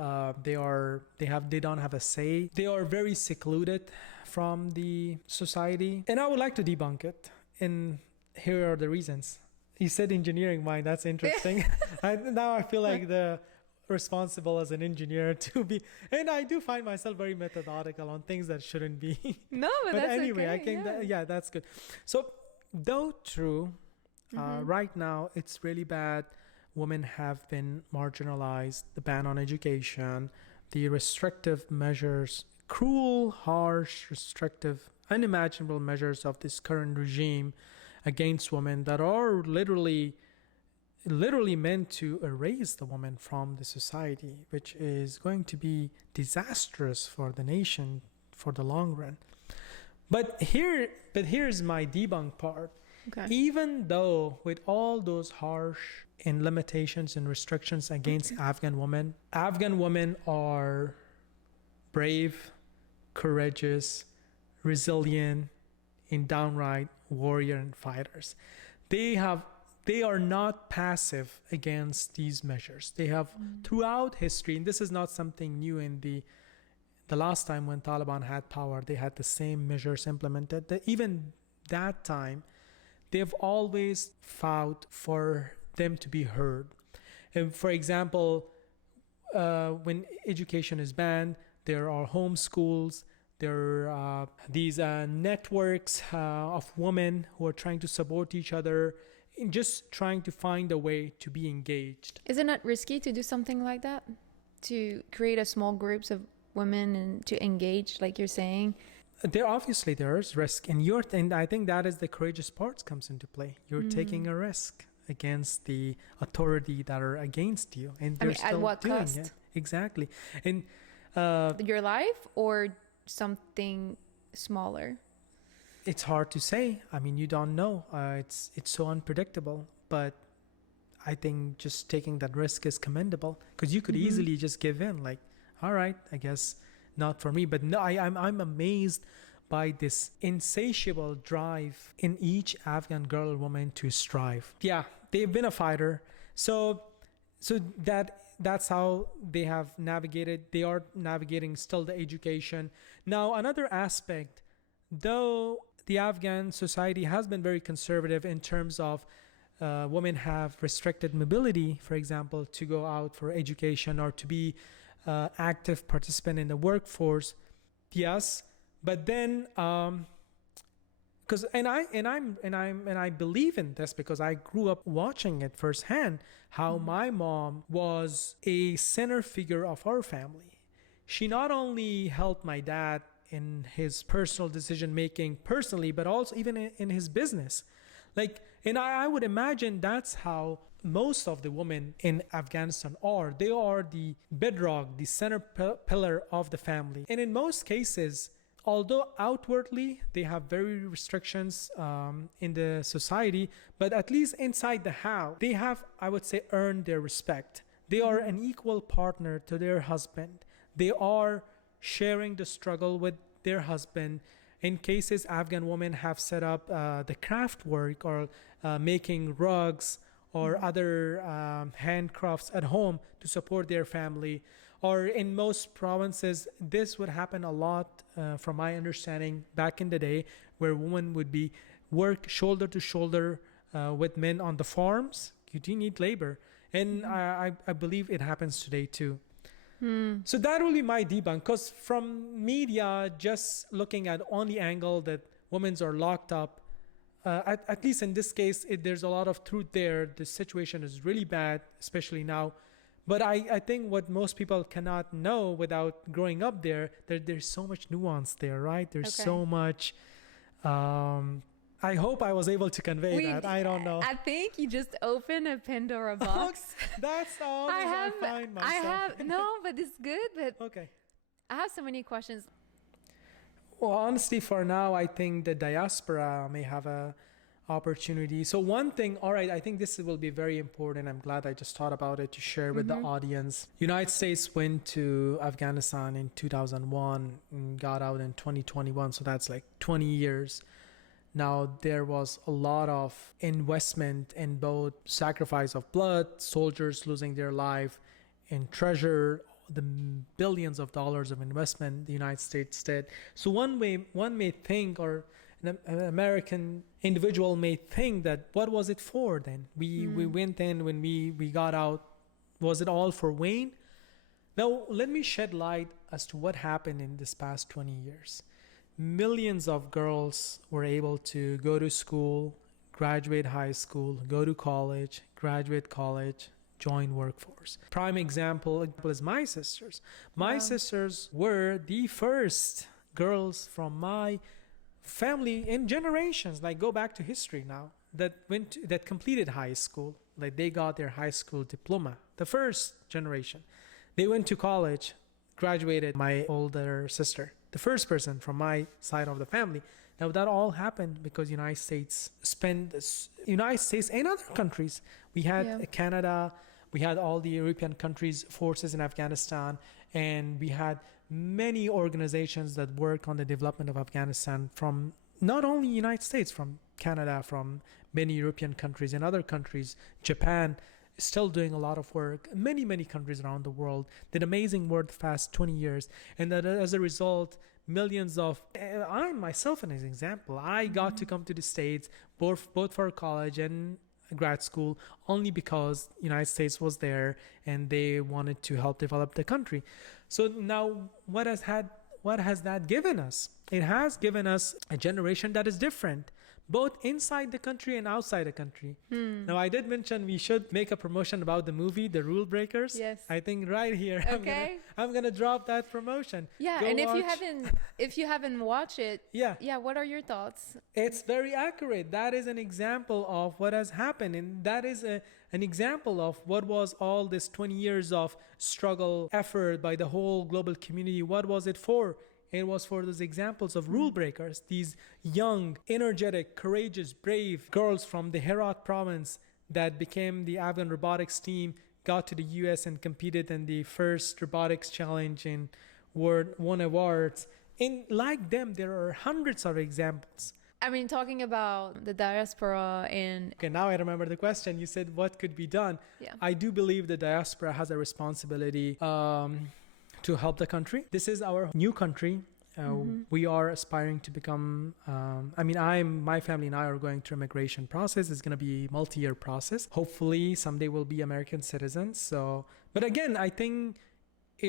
They don't have a say. They are very secluded from the society, and I would like to debunk it, and here are the reasons. You said engineering mind, that's interesting. Now I feel like the responsible as an engineer to be, and I do find myself very methodical on things that shouldn't be. No, but that's anyway, okay. I think that's good. So though true, right now it's really bad. Women have been marginalized, the ban on education, the restrictive measures, cruel, harsh, restrictive, unimaginable measures of this current regime against women that are literally meant to erase the woman from the society, which is going to be disastrous for the nation for the long run. But here's my debunk part. Okay. Even though with all those harsh and limitations and restrictions against Afghan women are brave, courageous, resilient, and downright warrior and fighters. They are not passive against these measures. They have throughout history, and this is not something new. In the last time when Taliban had power, they had the same measures implemented. Even that time, they've always fought for them to be heard. And for example, when education is banned, there are home schools. There are these networks of women who are trying to support each other, and just trying to find a way to be engaged. Isn't it risky to do something like that? To create a small groups of women and to engage, like you're saying? There is risk, and I think that is the courageous part comes into play. You're taking a risk against the authority that are against you, and they're still at what doing cost? it. Exactly. And Your life or something smaller? it's hard to say. I mean, you don't know. It's so unpredictable, but I think just taking that risk is commendable, because you could easily just give in, like, all right, I guess not for me. But no, I'm amazed by this insatiable drive in each Afghan girl or woman to strive. Yeah, they've been a fighter, so that's how they have navigated. They are navigating still the education. Now, another aspect, though the Afghan society has been very conservative in terms of women have restricted mobility, for example, to go out for education or to be active participant in the workforce. Yes, but then because I believe in this because I grew up watching it firsthand, how my mom was a center figure of our family. She not only helped my dad in his personal decision making personally, but also even in his business. Like, and I would imagine that's how most of the women in Afghanistan are. They are the bedrock, the center pillar of the family. And in most cases, although outwardly they have very restrictions in the society, but at least inside the house, they have, I would say, earned their respect. They are an equal partner to their husband. They are sharing the struggle with their husband. In cases, Afghan women have set up the craft work or making rugs or other handcrafts at home to support their family. Or in most provinces, this would happen a lot, from my understanding, back in the day, where women would be work shoulder to shoulder with men on the farms. You do need labor. And I believe it happens today too. So that will be my debunk, because from media, just looking at only angle that women are locked up, at least in this case, there's a lot of truth there. The situation is really bad, especially now. But I think what most people cannot know without growing up there's so much nuance there, right? There's so much. I hope I was able to convey that. I don't know. I think you just opened a Pandora box. That's all I find myself. But it's good. But Okay. I have so many questions. Well, honestly, for now, I think the diaspora may have a opportunity. So one thing, all right, I think this will be very important. I'm glad I just thought about it to share with the audience. United States went to Afghanistan in 2001 and got out in 2021. So that's like 20 years. Now, there was a lot of investment in both sacrifice of blood, soldiers losing their life, and treasure, the billions of dollars of investment the United States did. So one may think, or an American individual may think, that what was it for then? We went in, when we got out, was it all for Wayne? Now, let me shed light as to what happened in this past 20 years. Millions of girls were able to go to school, graduate high school, go to college, graduate college, join workforce. Prime example is my sisters. My sisters were the first girls from my family in generations, like go back to history now, that completed high school. Like they got their high school diploma, the first generation. They went to college, graduated. My older sister, the first person from my side of the family. Now that all happened because United States and other countries. We had Canada, we had all the European countries, forces in Afghanistan, and we had many organizations that work on the development of Afghanistan from not only United States, from Canada, from many European countries and other countries. Japan is still doing a lot of work. Many, many countries around the world did amazing work the past 20 years. And that as a result, millions of, I myself, as an example, I got to come to the States both for college and grad school only because United States was there and they wanted to help develop the country. So now what has that given us? It has given us a generation that is different, both inside the country and outside the country. Now, I did mention we should make a promotion about the movie, The Rule Breakers. Yes. I think right here, Okay. I'm gonna drop that promotion. Yeah, Go and watch. if you haven't watched it, Yeah. what are your thoughts? It's very accurate. That is an example of what has happened. And that is an example of what was all this 20 years of struggle, effort by the whole global community. What was it for? It was for those examples of rule breakers, these young, energetic, courageous, brave girls from the Herat province that became the Afghan robotics team, got to the US and competed in the first robotics challenge and won awards. And like them, there are hundreds of examples. I mean, talking about the diaspora and Okay, now I remember the question. You said, what could be done? Yeah. I do believe the diaspora has a responsibility to help the country. This is our new country. We are aspiring to become, my family and I are going through immigration process. It's going to be a multi-year process. Hopefully someday we'll be American citizens. So, but again, I think we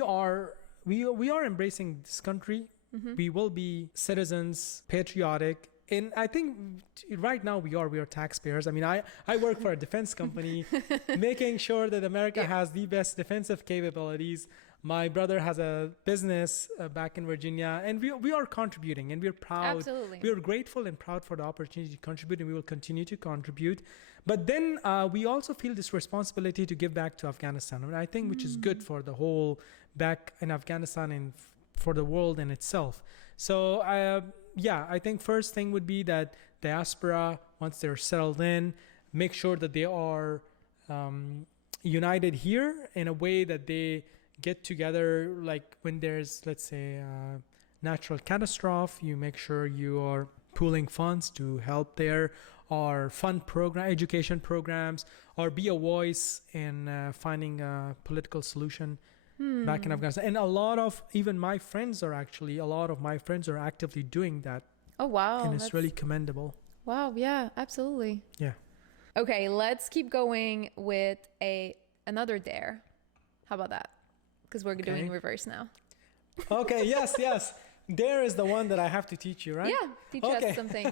are embracing this country. We will be citizens, patriotic. And I think right now we are taxpayers. I mean, I work for a defense company, making sure that America has the best defensive capabilities. My brother has a business back in Virginia, and we are contributing, and we're proud. Absolutely. We are grateful and proud for the opportunity to contribute, and we will continue to contribute. But then we also feel this responsibility to give back to Afghanistan, and I think which is good for the whole back in Afghanistan and for the world in itself. So I think first thing would be that diaspora, once they're settled in, make sure that they are united here in a way that they get together, like when there's, let's say, a natural catastrophe, you make sure you are pooling funds to help there, or fund education programs, or be a voice in finding a political solution back in Afghanistan. And a lot of my friends are actively doing that. oh wow, And it's really commendable. wow, yeah, absolutely. Yeah. Okay, let's keep going with another dare. How about that? Because we're doing reverse now. Okay, yes. There is the one that I have to teach you, right? Yeah, teach us something.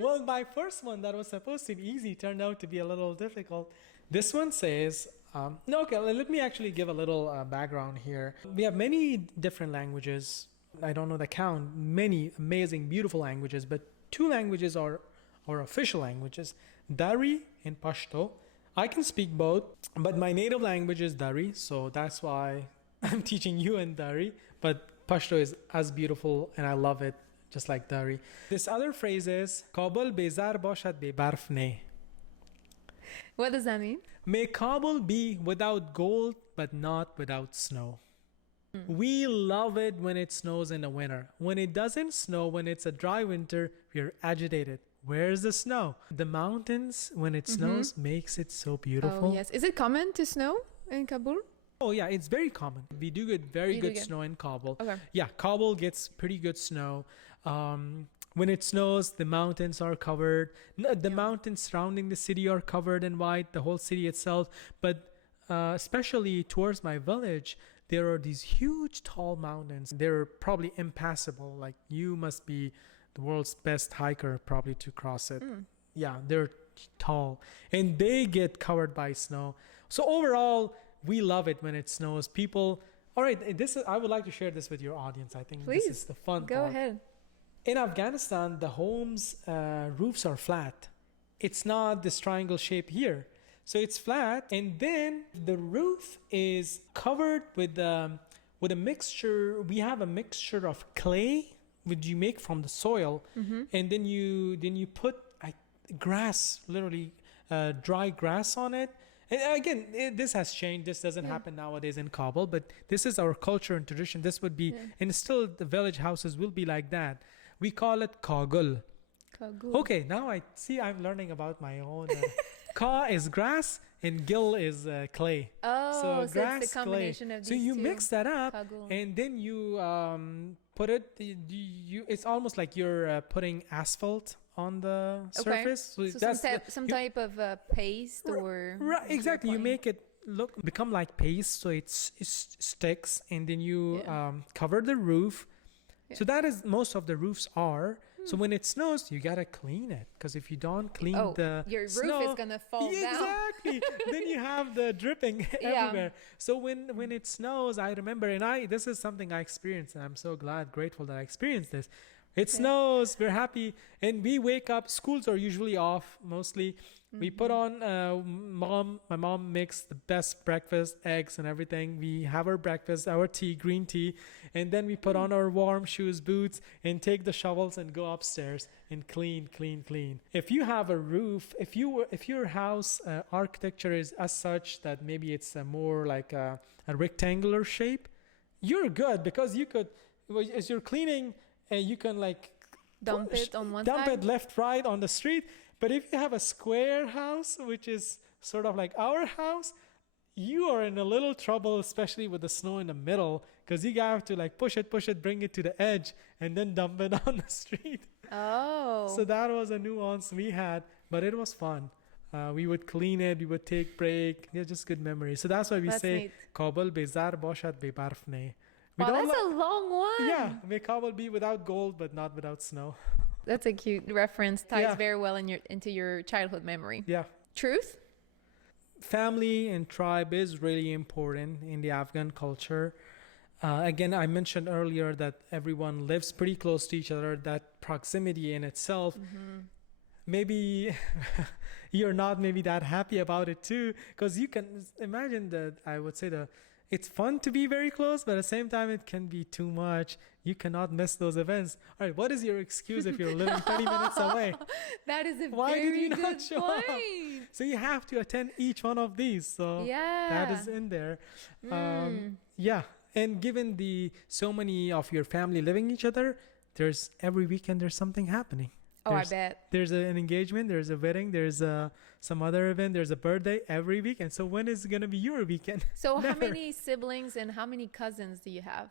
Well, my first one that was supposed to be easy turned out to be a little difficult. This one says, let me actually give a little background here. We have many different languages. I don't know the count. Many amazing, beautiful languages, but two languages are our official languages, Dari and Pashto. I can speak both, but my native language is Dari, so that's why I'm teaching you in Dari. But Pashto is as beautiful, and I love it, just like Dari. This other phrase is, Kabul bezar bashad be barf ne. What does that mean? May Kabul be without gold, but not without snow. We love it when it snows in the winter. When it doesn't snow, when it's a dry winter, we're agitated. Where's the snow? The mountains, when it snows, makes it so beautiful. Oh, yes. Is it common to snow in Kabul? Oh, yeah, it's very common. We do get very good snow in Kabul. Okay. Yeah, Kabul gets pretty good snow. When it snows, the mountains are covered. The mountains surrounding the city are covered in white, the whole city itself. But especially towards my village, there are these huge, tall mountains. They're probably impassable. Like, you must be the world's best hiker probably to cross it. Yeah, they're tall. And they get covered by snow. So overall, we love it when it snows. People... All right, I would like to share this with your audience. I think Please, this is the fun go part. ahead. In Afghanistan, the homes' roofs are flat. It's not this triangle shape here. So it's flat, and then the roof is covered with a mixture. We have a mixture of clay, which you make from the soil, and then you put grass, literally dry grass on it. And again, this has changed. This doesn't happen nowadays in Kabul, but this is our culture and tradition. This would be, and still the village houses will be like that. We call it Kagul. Okay, now I see I'm learning about my own. Ka is grass and gil is clay. Oh, so grass, it's the combination clay. of these So you two. mix that up, Kagul. and then you put it. It's almost like you're putting asphalt on the surface. So some type of paste or... Right, exactly. You make it become like paste, so it sticks, and then you cover the roof. So that is most of the roofs are. So when it snows, you gotta clean it, because if you don't clean the your roof snow, is gonna fall down. Exactly. Then you have the dripping everywhere. So when it snows, I remember, and this is something I experienced, and I'm so grateful that I experienced this. It snows, we're happy, and we wake up. Schools are usually off mostly. We put on, my mom makes the best breakfast, eggs and everything. We have our breakfast, our tea, green tea, and then we put on our warm shoes, boots, and take the shovels and go upstairs and clean. If you have a roof, if your house architecture is as such that maybe it's more like a rectangular shape, you're good, because you could, as you're cleaning, and you can like dump it on one dump side. it left, right on the street. But if you have a square house, which is sort of like our house, you are in a little trouble, especially with the snow in the middle, because you have to like push it, bring it to the edge, and then dump it on the street. Oh. So that was a nuance we had, but it was fun. We would clean it, we would take break. Yeah, just good memories. So that's why we say neat. Kabul bezar bashad be barf ne. Wow, that's a long one. Yeah, may Kabul be without gold, but not without snow. That's a cute reference. Ties very well into your childhood memory. Yeah. Truth? Family and tribe is really important in the Afghan culture. Again, I mentioned earlier that everyone lives pretty close to each other. That proximity in itself, maybe you're not maybe that happy about it too, because you can imagine that, I would say it's fun to be very close, but at the same time, it can be too much. You cannot miss those events. All right, what is your excuse if you're living 30 minutes away? That is a Why very did you good not show point. up? So you have to attend each one of these. So that is in there. Yeah, and given so many of your family living each other, every weekend there's something happening. I bet. There's an engagement, there's a wedding, there's some other event, there's a birthday every weekend. So when is it going to be your weekend? So how many siblings and how many cousins do you have?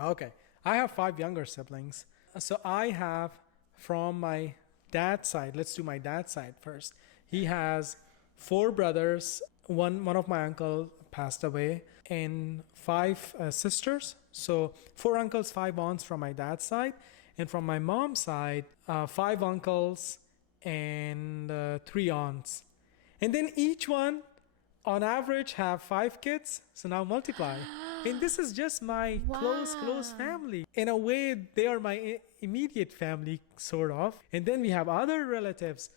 Okay. I have 5 younger siblings. So I have, from my dad's side, let's do my dad's side first. He has 4 brothers. One of my uncle passed away, and 5 sisters. So 4 uncles, 5 aunts from my dad's side. And from my mom's side, 5 uncles and 3 aunts. And then each one, on average, have 5 kids. So now multiply. And this is just my close family. In a way, they are my immediate family, sort of. And then we have other relatives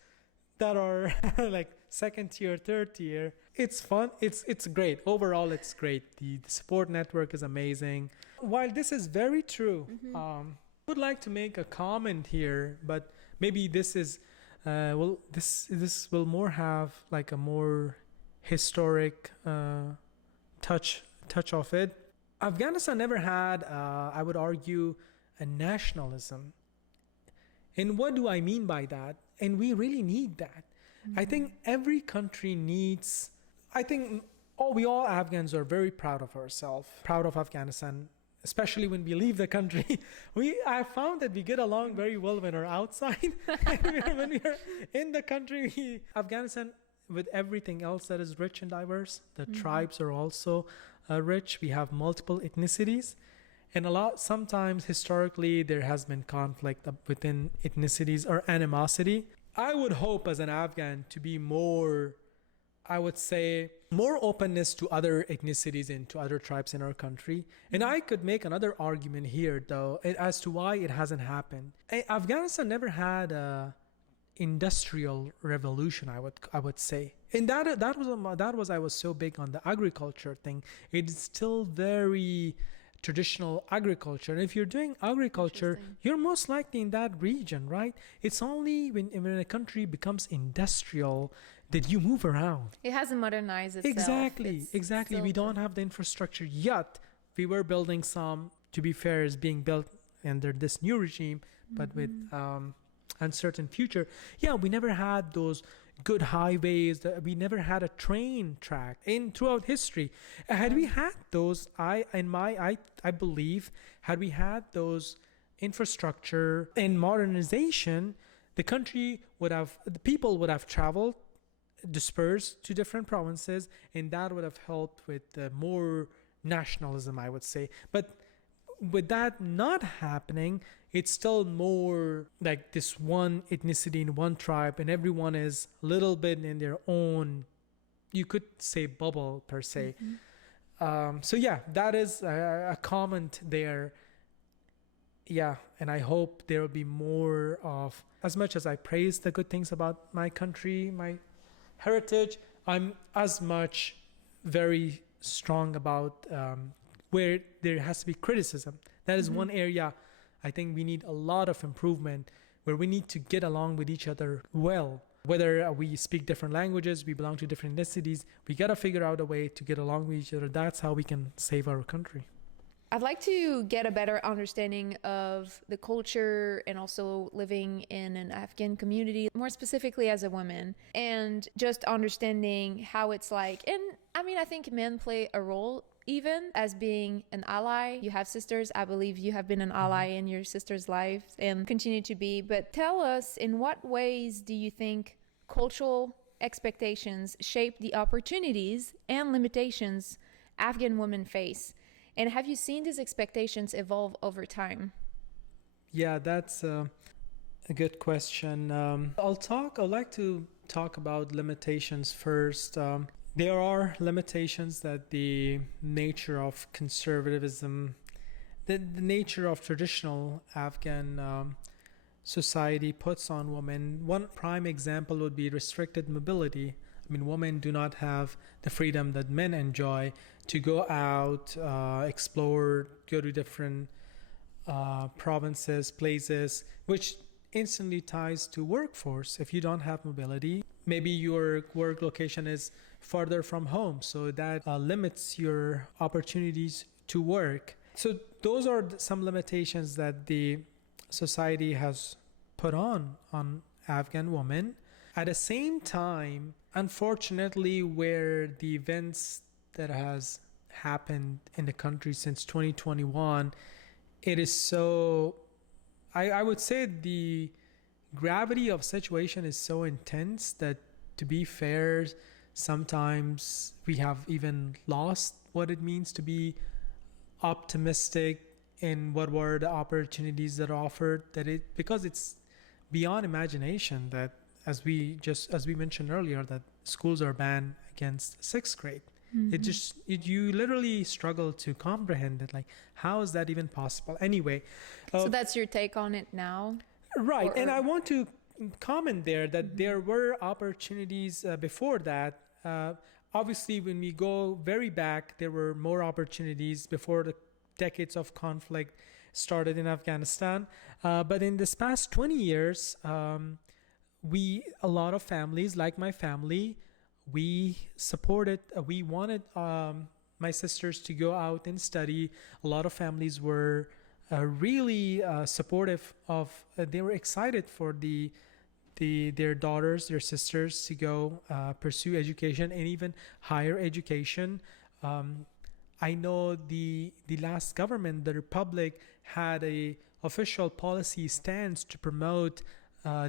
that are like second tier, third tier. It's fun. It's great. Overall, it's great. The support network is amazing. While this is very true, I would like to make a comment here, but maybe this is, this will more have like a more historic touch of it. Afghanistan never had, I would argue, a nationalism. And what do I mean by that? And we really need that. I think every country needs, we all Afghans are very proud of ourselves, proud of Afghanistan, especially when we leave the country. I found that we get along very well when we're outside. When we're in the country, Afghanistan, with everything else that is rich and diverse, the tribes are also rich. We have multiple ethnicities, and sometimes historically there has been conflict within ethnicities or animosity. I would hope as an Afghan to be more, I would say, more openness to other ethnicities and to other tribes in our country. And I could make another argument here, though, as to why it hasn't happened. Afghanistan never had a industrial revolution, I would say. And that was I was so big on the agriculture thing. It's still very traditional agriculture. And if you're doing agriculture, you're most likely in that region, right? It's only when a country becomes industrial that you move around. It hasn't modernized itself. Exactly. We don't have the infrastructure yet. We were building some, to be fair, is being built under this new regime, but with uncertain future. Yeah, we never had those good highways. We never had a train track throughout history. Had we had those, I believe, had we had those infrastructure and modernization, the people would have traveled, dispersed to different provinces, and that would have helped with more nationalism, I would say. But with that not happening, it's still more like this one ethnicity in one tribe, and everyone is a little bit in their own, you could say, bubble per se. So yeah, that is a comment there. Yeah, and I hope there will be more of, as much as I praise the good things about my country, my heritage, I'm as much very strong about where there has to be criticism. That is one area I think we need a lot of improvement, where we need to get along with each other well. Whether we speak different languages, we belong to different ethnicities, we got to figure out a way to get along with each other. That's how we can save our country. I'd like to get a better understanding of the culture and also living in an Afghan community, more specifically as a woman, and just understanding how it's like. And I mean, I think men play a role even as being an ally. You have sisters. I believe you have been an ally in your sister's life and continue to be. But tell us, in what ways do you think cultural expectations shape the opportunities and limitations Afghan women face? And have you seen these expectations evolve over time? Yeah, that's a good question. I'd like to talk about limitations first. There are limitations that the nature of conservatism, the nature of traditional Afghan society puts on women. One prime example would be restricted mobility. I mean, women do not have the freedom that men enjoy to go out, explore, go to different provinces, places, which instantly ties to workforce. If you don't have mobility, maybe your work location is farther from home, so that limits your opportunities to work. So those are some limitations that the society has put on Afghan women. At the same time, unfortunately, where the events that has happened in the country since 2021, it is so, I would say the gravity of situation is so intense that, to be fair, sometimes we have even lost what it means to be optimistic in what were the opportunities that are offered, because it's beyond imagination that, as we mentioned earlier, that schools are banned against sixth grade. You literally struggle to comprehend it. Like, how is that even possible? Anyway. So that's your take on it now? Right. And I want to comment there that there were opportunities before that. Obviously, when we go very back, there were more opportunities before the decades of conflict started in Afghanistan. But in this past 20 years, a lot of families, like my family, we wanted my sisters to go out and study. A lot of families were really supportive of, they were excited for their daughters, their sisters to go pursue education and even higher education. I know the last government, the Republic, had a official policy stance to promote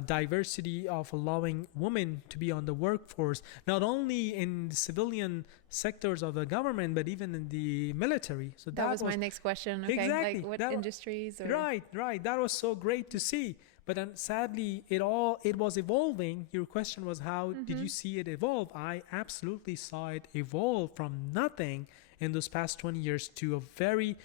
diversity of allowing women to be on the workforce, not only in the civilian sectors of the government, but even in the military. So that was my next question. Okay, exactly. Like what industries? Or... Right. That was so great to see. But sadly, it was evolving. Your question was, how did you see it evolve? I absolutely saw it evolve from nothing in those past 20 years to a very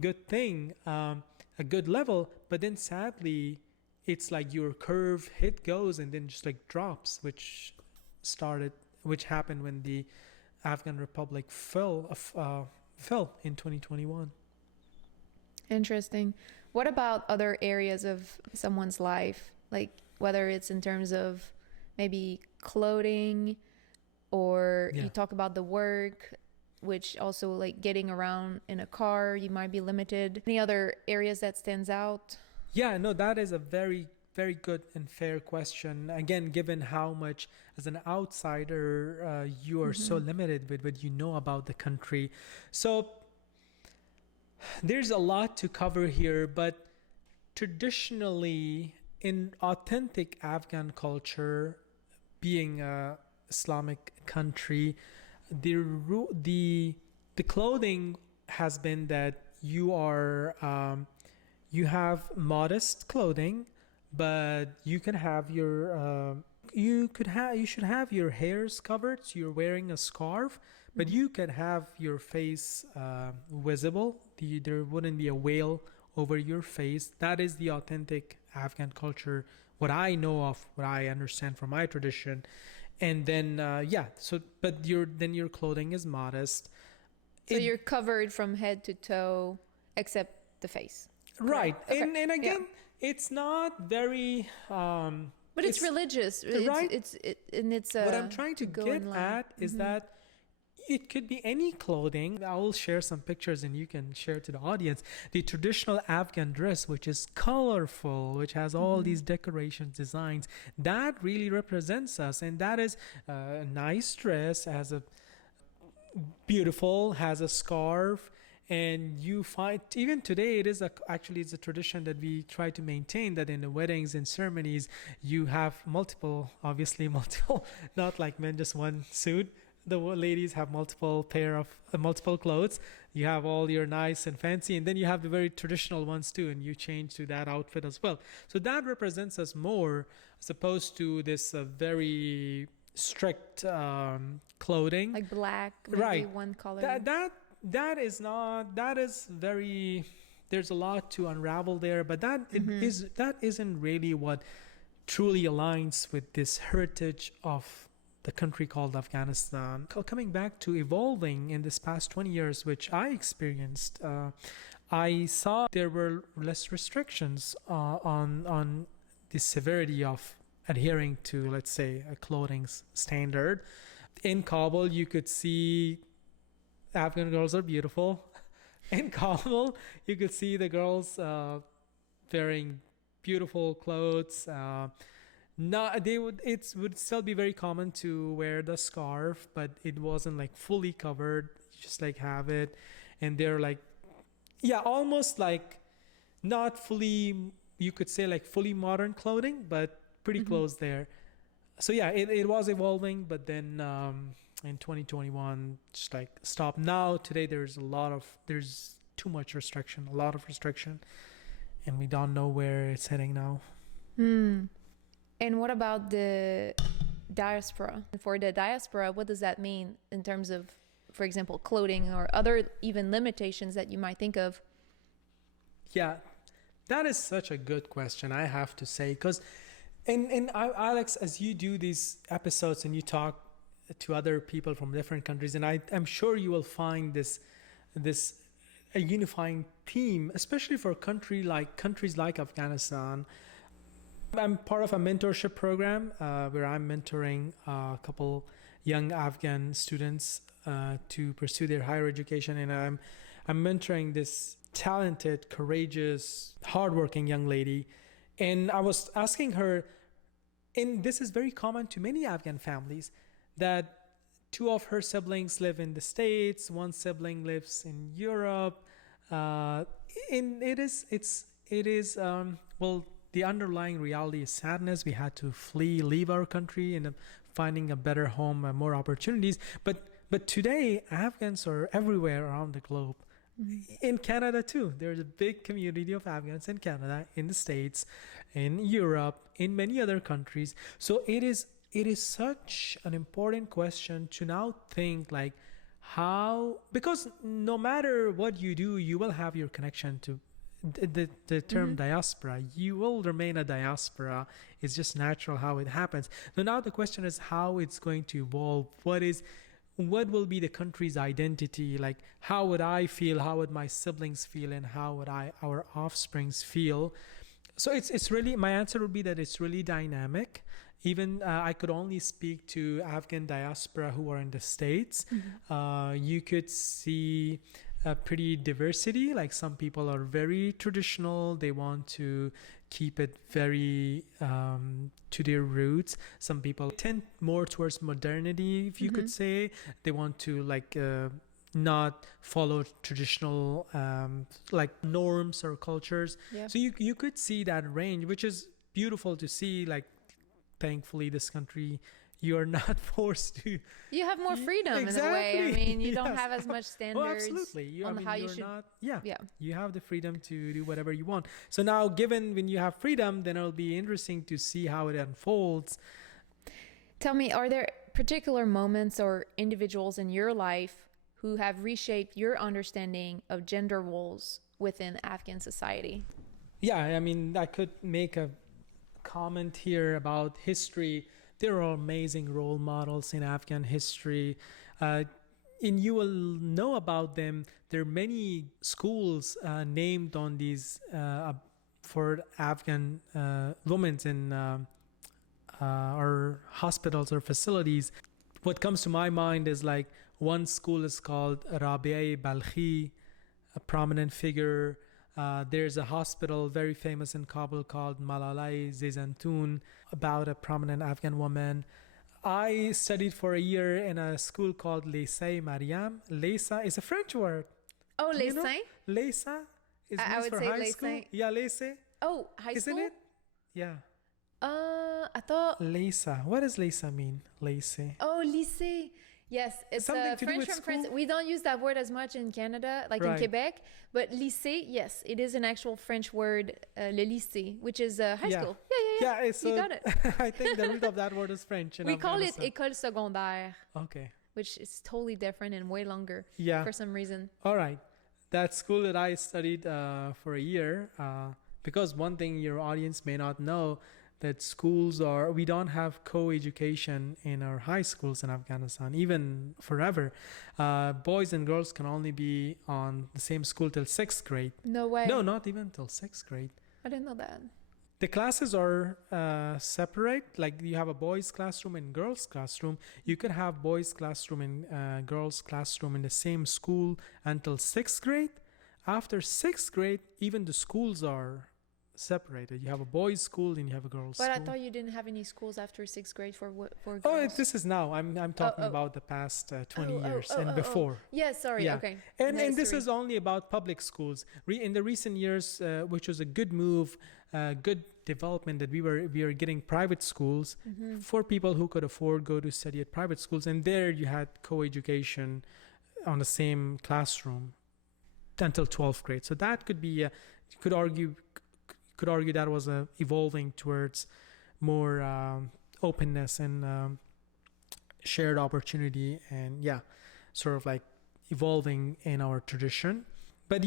good thing, a good level. But then sadly, it's like your curve goes and then just like drops, which happened when the Afghan Republic fell in 2021. Interesting. What about other areas of someone's life, like whether it's in terms of maybe clothing, or you talk about the work, which also like getting around in a car, you might be limited. Any other areas that stands out? Yeah, no, that is a very, very good and fair question. Again, given how much as an outsider you are so limited with what you know about the country. So there's a lot to cover here, but traditionally in authentic Afghan culture, being a Islamic country, the clothing has been that you have modest clothing, but you can have your you should have your hairs covered. So you're wearing a scarf, but you could have your face visible. There wouldn't be a veil over your face. That is the authentic Afghan culture, what I know of, what I understand from my tradition. And then but your clothing is modest. So you're covered from head to toe except the face. Right. Okay. And again, it's not very but it's religious, right? It's what I'm trying to get at is that it could be any clothing. I will share some pictures and you can share to the audience. The traditional Afghan dress, which is colorful, which has all these decorations, designs, that really represents us. And that is a nice dress, has a scarf. And you find even today it is actually it's a tradition that we try to maintain, that in the weddings and ceremonies you have multiple, not like men just one suit. The ladies have multiple clothes. You have all your nice and fancy, and then you have the very traditional ones too, and you change to that outfit as well. So that represents us more as opposed to this very strict clothing, like black, maybe right? One color. That is very, there's a lot to unravel there, but that isn't really what truly aligns with this heritage of the country called Afghanistan. Coming back to evolving in this past 20 years, which I experienced, I saw there were less restrictions on the severity of adhering to, let's say, a clothing standard. In Kabul, you could see Afghan girls are beautiful. In Kabul, you could see the girls wearing beautiful clothes. It would still be very common to wear the scarf, but it wasn't like fully covered. You just like have it, and they're like, almost like not fully. You could say like fully modern clothing, but pretty close there. So it was evolving, but then in 2021 just like stopped. Now today there's too much restriction, a lot of restriction, and we don't know where it's heading now. And what about the diaspora? For the diaspora, what does that mean in terms of, for example, clothing or other even limitations that you might think of? Yeah, that is such a good question, I have to say, because Alex, as you do these episodes and you talk to other people from different countries, and I'm sure you will find this a unifying theme, especially for countries like Afghanistan. I'm part of a mentorship program where I'm mentoring a couple young Afghan students to pursue their higher education, and I'm mentoring this talented, courageous, hardworking young lady. And I was asking her, and this is very common to many Afghan families, that two of her siblings live in the States, one sibling lives in Europe, and the underlying reality is sadness. We had to leave our country, and finding a better home and more opportunities. But today, Afghans are everywhere around the globe. In Canada too, there's a big community of Afghans in Canada, in the States, in Europe, in many other countries. So it is such an important question to now think like how, because no matter what you do, you will have your connection to the term diaspora. You will remain a diaspora. It's just natural how it happens. So now the question is how it's going to evolve. What will be the country's identity? Like, how would I feel? How would my siblings feel? And how would our offsprings feel? So it's really, my answer would be that it's really dynamic. Even I could only speak to Afghan diaspora who are in the States. You could see a pretty diversity. Like, some people are very traditional. They want to keep it very to their roots. Some people tend more towards modernity, if you could say. They want to not follow traditional norms or cultures. Yeah. So you could see that range, which is beautiful to see. Like, thankfully, this country, you're not forced to. You have more freedom in a way. I mean, you don't have as much standards on how you should. Not, you have the freedom to do whatever you want. So now, given when you have freedom, then it'll be interesting to see how it unfolds. Tell me, are there particular moments or individuals in your life who have reshaped your understanding of gender roles within Afghan society? Yeah, I mean, I could make a comment here about history. There are amazing role models in Afghan history. And you will know about them. There are many schools named on these for Afghan women in or hospitals or facilities. What comes to my mind is like one school is called Rabia Balkhi, a prominent figure. There's a hospital very famous in Kabul called Malalai Zezantun, about a prominent Afghan woman. I studied for a year in a school called Lycée Mariam. Lycée is a French word. Oh, lycée? Lycée is I would for say high lycée. school. Yeah, lycée. Oh, high Isn't school? it? Yeah. I thought. Lycée. What does lycée mean? Lycée. Oh, lycée. Yes, it's Something to do French with from France. school? We don't use that word as much in Canada, like in Right. Quebec. But lycée, yes, it is an actual French word, le lycée, which is high Yeah. school. Yeah. Yeah, so You got it. I think the root of that word is French. in We call it Afghanistan. école secondaire, Okay. which is totally different and way longer Yeah. for some reason. All right. That school that I studied for a year, because one thing your audience may not know, that we don't have co-education in our high schools in Afghanistan, even forever. Boys and girls can only be on the same school till 6th grade. No way. No, not even till 6th grade. I didn't know that. The classes are separate. Like you have a boys' classroom and girls' classroom. You could have boys' classroom and girls' classroom in the same school until 6th grade. After 6th grade, even the schools are separated. You have a boys' school and you have a girls' But school. I thought you didn't have any schools after 6th grade for girls. Oh, this is now. I'm talking about the past 20 years and before. Yes, sorry. Yeah. Okay. And this history. is only about public schools. In the recent years, which was a good move, good development, that we are getting private schools for people who could afford go to study at private schools, and there you had co-education on the same classroom until 12th grade. So that could be you could argue that was evolving towards more openness and shared opportunity, and sort of like evolving in our tradition. But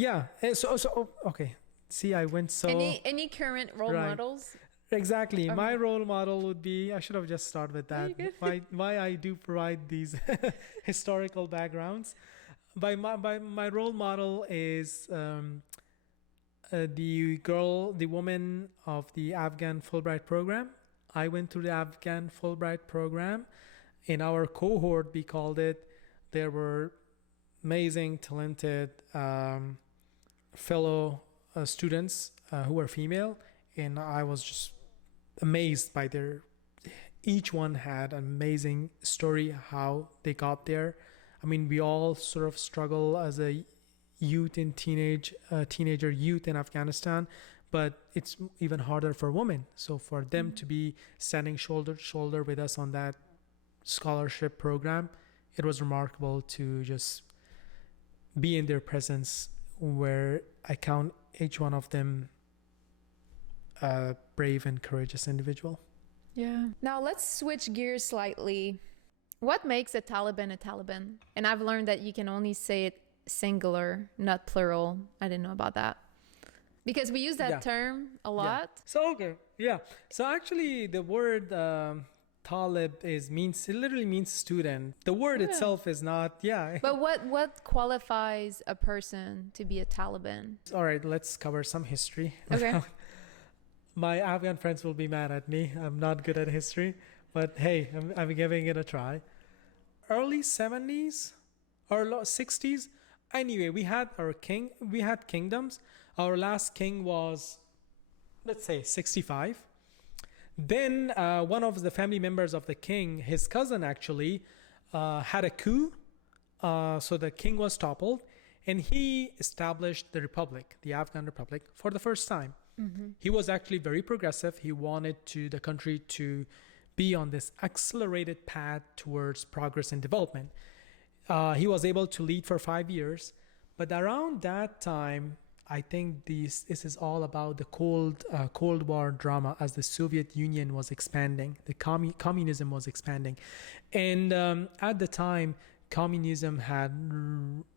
okay. See, I went so... Any current role models? Exactly. My role model would be... I should have just started with that. Why I do provide these historical backgrounds. My role model is the woman of the Afghan Fulbright program. I went through the Afghan Fulbright program. In our cohort, we called it. There were amazing, talented fellow students who were female, and I was just amazed by each one had an amazing story how they got there. I mean, we all sort of struggle as a teenager youth in Afghanistan, but it's even harder for women. So for them to be standing shoulder to shoulder with us on that scholarship program, it was remarkable to just be in their presence, where I count each one of them a brave and courageous individual. Yeah. Now let's switch gears slightly. What makes a Taliban a Taliban? And I've learned that you can only say it singular, not plural. I didn't know about that. Because we use that term a lot. So actually the word Talib literally means student. The word itself is not, But what qualifies a person to be a Taliban? All right, let's cover some history. Okay. My Afghan friends will be mad at me. I'm not good at history, but hey, I'm giving it a try. Early 70s or 60s. Anyway, we had kingdoms. Our last king was, let's say, 65. Then one of the family members of the king, his cousin actually, had a coup. So the king was toppled, and he established the republic, the Afghan Republic, for the first time. He was actually very progressive. He wanted the country to be on this accelerated path towards progress and development. He was able to lead for 5 years, but around that time, I think this is all about the Cold War drama as the Soviet Union was expanding, the communism was expanding, and at the time, communism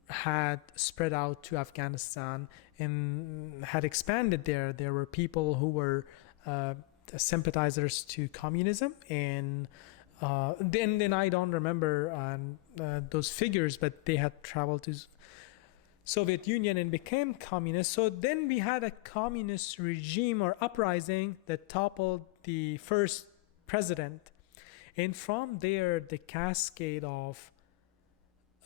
had spread out to Afghanistan and had expanded there. There were people who were sympathizers to communism, and then I don't remember those figures, but they had traveled to Soviet Union and became communist. So then we had a communist regime or uprising that toppled the first president, and from there the cascade of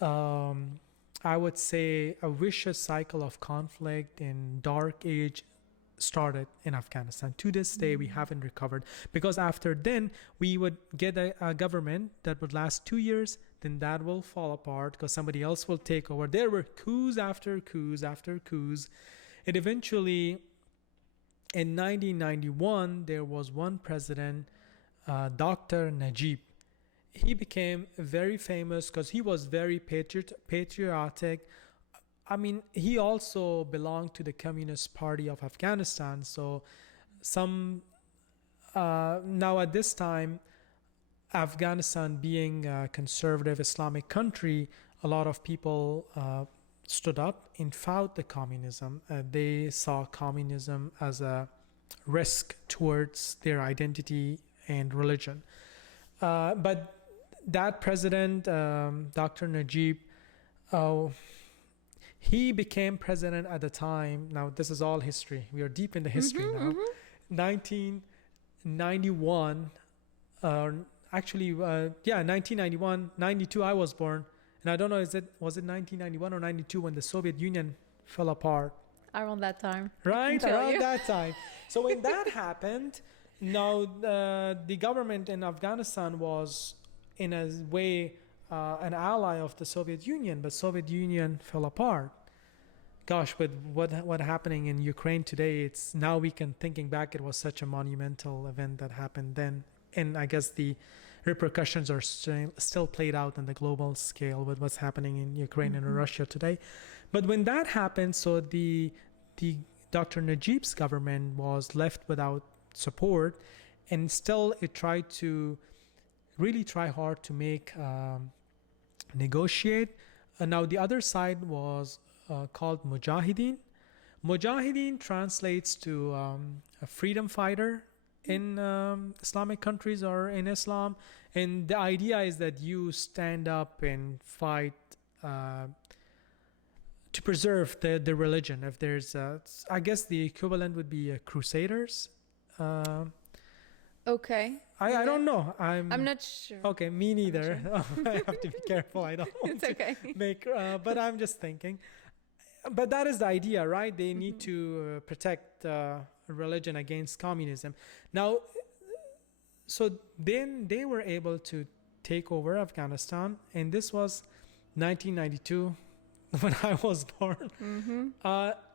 I would say a vicious cycle of conflict and dark age started in Afghanistan. To this day, we haven't recovered, because after then we would get a government that would last 2 years, then that will fall apart because somebody else will take over. There were coups after coups after coups, and eventually in 1991 there was one president, Dr. Najib. He became very famous because he was very patriotic. I mean, he also belonged to the Communist Party of Afghanistan. So now at this time, Afghanistan being a conservative Islamic country, a lot of people stood up and fought the communism. They saw communism as a risk towards their identity and religion. But that president, Dr. Najib, he became president at the time. Now, this is all history. We are deep in the history now. 1991, 1991, 92, I was born. And I don't know, was it 1991 or 92 when the Soviet Union fell apart? Around that time. Right, around that time. So when that happened, now the government in Afghanistan was in a way an ally of the Soviet Union, but Soviet Union fell apart. Gosh, with what happening in Ukraine today, it's now we can thinking back, it was such a monumental event that happened then, and I guess the repercussions are still played out on the global scale with what's happening in Ukraine and Russia today. But when that happened, so the Dr. Najib's government was left without support, and still it tried to really try hard to make negotiate. Now the other side was called Mujahideen. Mujahideen translates to a freedom fighter in Islamic countries or in Islam, and the idea is that you stand up and fight to preserve the religion. If there's I guess the equivalent would be crusaders. Okay. I don't know. I'm not sure. Okay, me neither. Sure. I have to be careful. I don't want it's okay. to make. But I'm just thinking. But that is the idea, right? They need to protect religion against communism. Now, so then they were able to take over Afghanistan, and this was 1992 when I was born.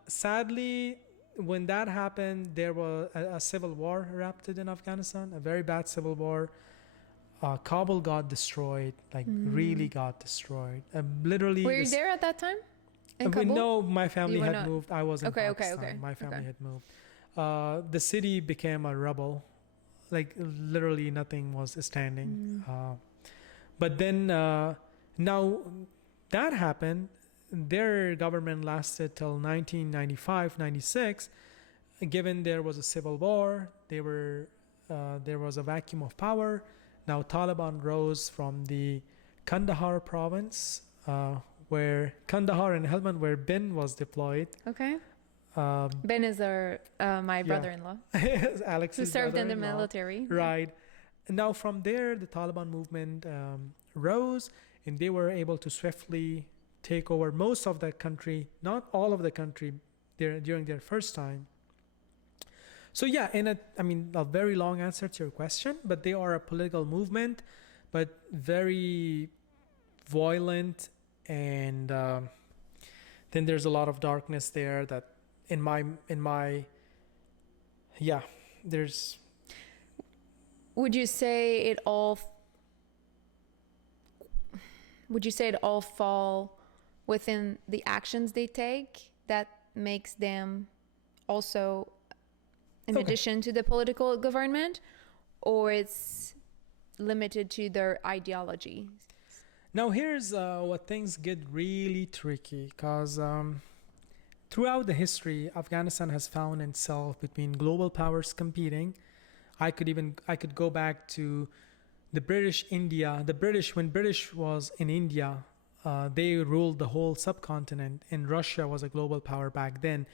Sadly, when that happened, there was a civil war erupted in Afghanistan, a very bad civil war. Kabul got destroyed, like really got destroyed. Literally. Were you there at that time? In Kabul? No, my family had moved. I was in Pakistan. Okay. My family had moved. The city became a rubble. Like literally nothing was standing. But then now that happened. Their government lasted till 1995, 96. Given there was a civil war, there was a vacuum of power. Now Taliban rose from the Kandahar province, where Kandahar and Helmand, where Ben was deployed. Okay. Ben is my brother-in-law. Alex's who served in the military. Right. Now from there, the Taliban movement rose, and they were able to swiftly take over most of the country, not all of the country, during their first time. So yeah, a very long answer to your question, but they are a political movement, but very violent, and then there's a lot of darkness there that there's. Would you say it all fall within the actions they take that makes them also in addition to the political government, or it's limited to their ideology? Now here's what things get really tricky, because throughout the history, Afghanistan has found itself between global powers competing. I could go back to the British India. The British, when British was in India, they ruled the whole subcontinent, and Russia was a global power back then.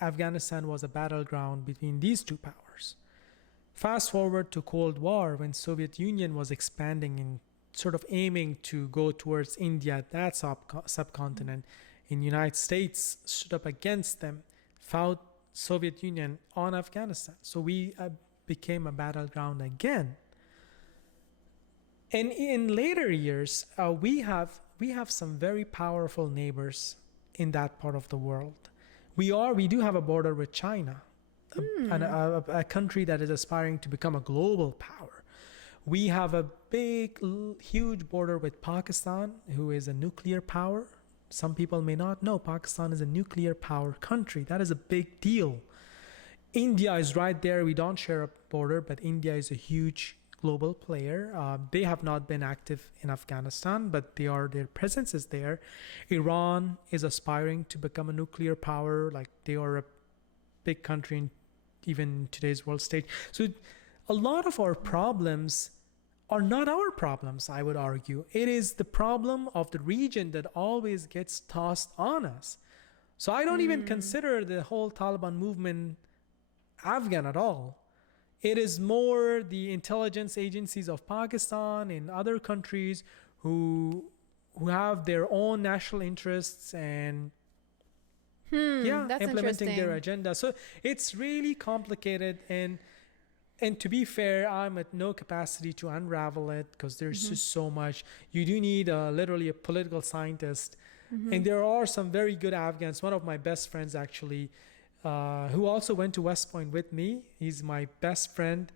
Afghanistan was a battleground between these two powers. Fast forward to Cold War, when Soviet Union was expanding and sort of aiming to go towards India, that subcontinent, and United States stood up against them, fought Soviet Union on Afghanistan. So we became a battleground again. And in later years, we have some very powerful neighbors in that part of the world. We do have a border with China, a country that is aspiring to become a global power. We have a huge border with Pakistan, who is a nuclear power. Some people may not know Pakistan is a nuclear power country. That is a big deal. India is right there. We don't share a border, but India is a huge global player. They have not been active in Afghanistan, but their presence is there. Iran is aspiring to become a nuclear power. Like, they are a big country in even today's world stage. So a lot of our problems are not our problems, I would argue. It is the problem of the region that always gets tossed on us. So I don't even consider the whole Taliban movement Afghan at all. It is more the intelligence agencies of Pakistan and other countries who have their own national interests and implementing their agenda. So it's really complicated, and to be fair, I'm at no capacity to unravel it, because there's just so much. You do need literally a political scientist. And there are some very good Afghans. One of my best friends, actually, who also went to West Point with me. He's my best friend,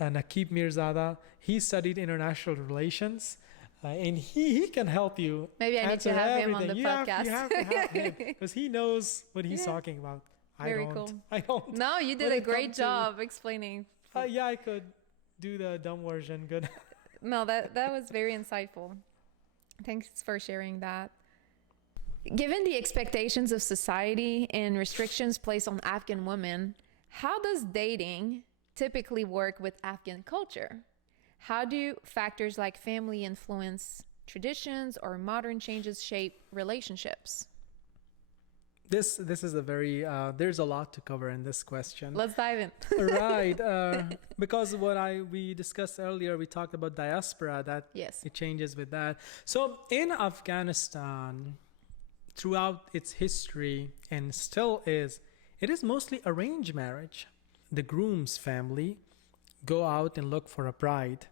Naqib Mirzada. He studied international relations, and he can help you. Maybe I need to have him on the podcast. You have to have him, because he knows what he's talking about. Very cool. I don't. No, you did a great job explaining. I could do the dumb version. Good. No, that was very insightful. Thanks for sharing that. Given the expectations of society and restrictions placed on Afghan women, how does dating typically work with Afghan culture? How do factors like family influence traditions or modern changes shape relationships? This is a very there's a lot to cover in this question. Let's dive in. Right, because we discussed earlier, we talked about diaspora, that it changes with that. So in Afghanistan, throughout its history, and still is, it is mostly arranged marriage. The groom's family go out and look for a bride.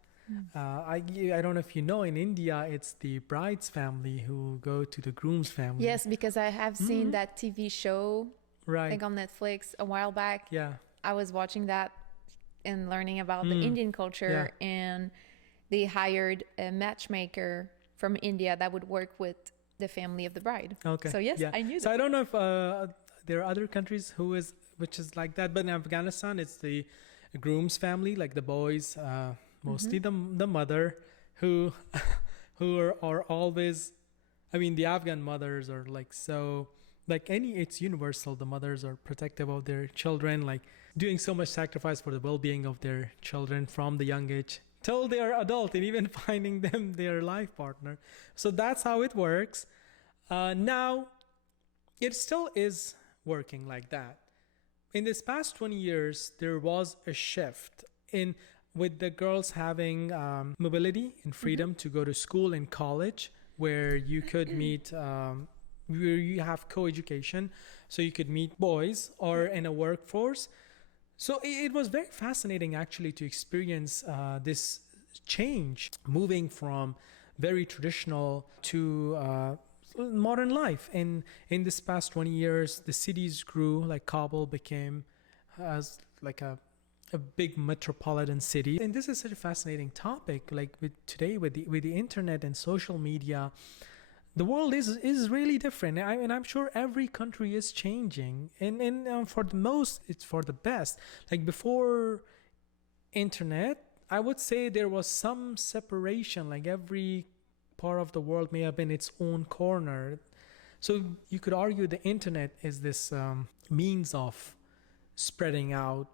I don't know if you know, in India, it's the bride's family who go to the groom's family. Yes, because I have seen that TV show, I think on Netflix a while back. Yeah. I was watching that and learning about the Indian culture, and they hired a matchmaker from India that would work with the family of the bride. Okay. So yes, I knew that. So I don't know if there are other countries which is like that, but in Afghanistan, it's the groom's family, like the boys, mostly the mother, who are always, I mean, the Afghan mothers are it's universal. The mothers are protective of their children, like doing so much sacrifice for the well-being of their children from the young age till they are adult, and even finding them their life partner. So that's how it works. Now, it still is working like that. In this past 20 years, there was a shift with the girls having mobility and freedom to go to school and college, where you could meet, where you have co-education, so you could meet boys or in a workforce. So it was very fascinating, actually, to experience this change, moving from very traditional to modern life. And in this past 20 years, the cities grew. Like Kabul became as like a a big metropolitan city. And this is such a fascinating topic. Like today with the internet and social media, the world is really different. And I'm sure every country is changing. And for the most, it's for the best. Like before internet, I would say there was some separation. Like every part of the world may have been its own corner. So you could argue the internet is this means of spreading out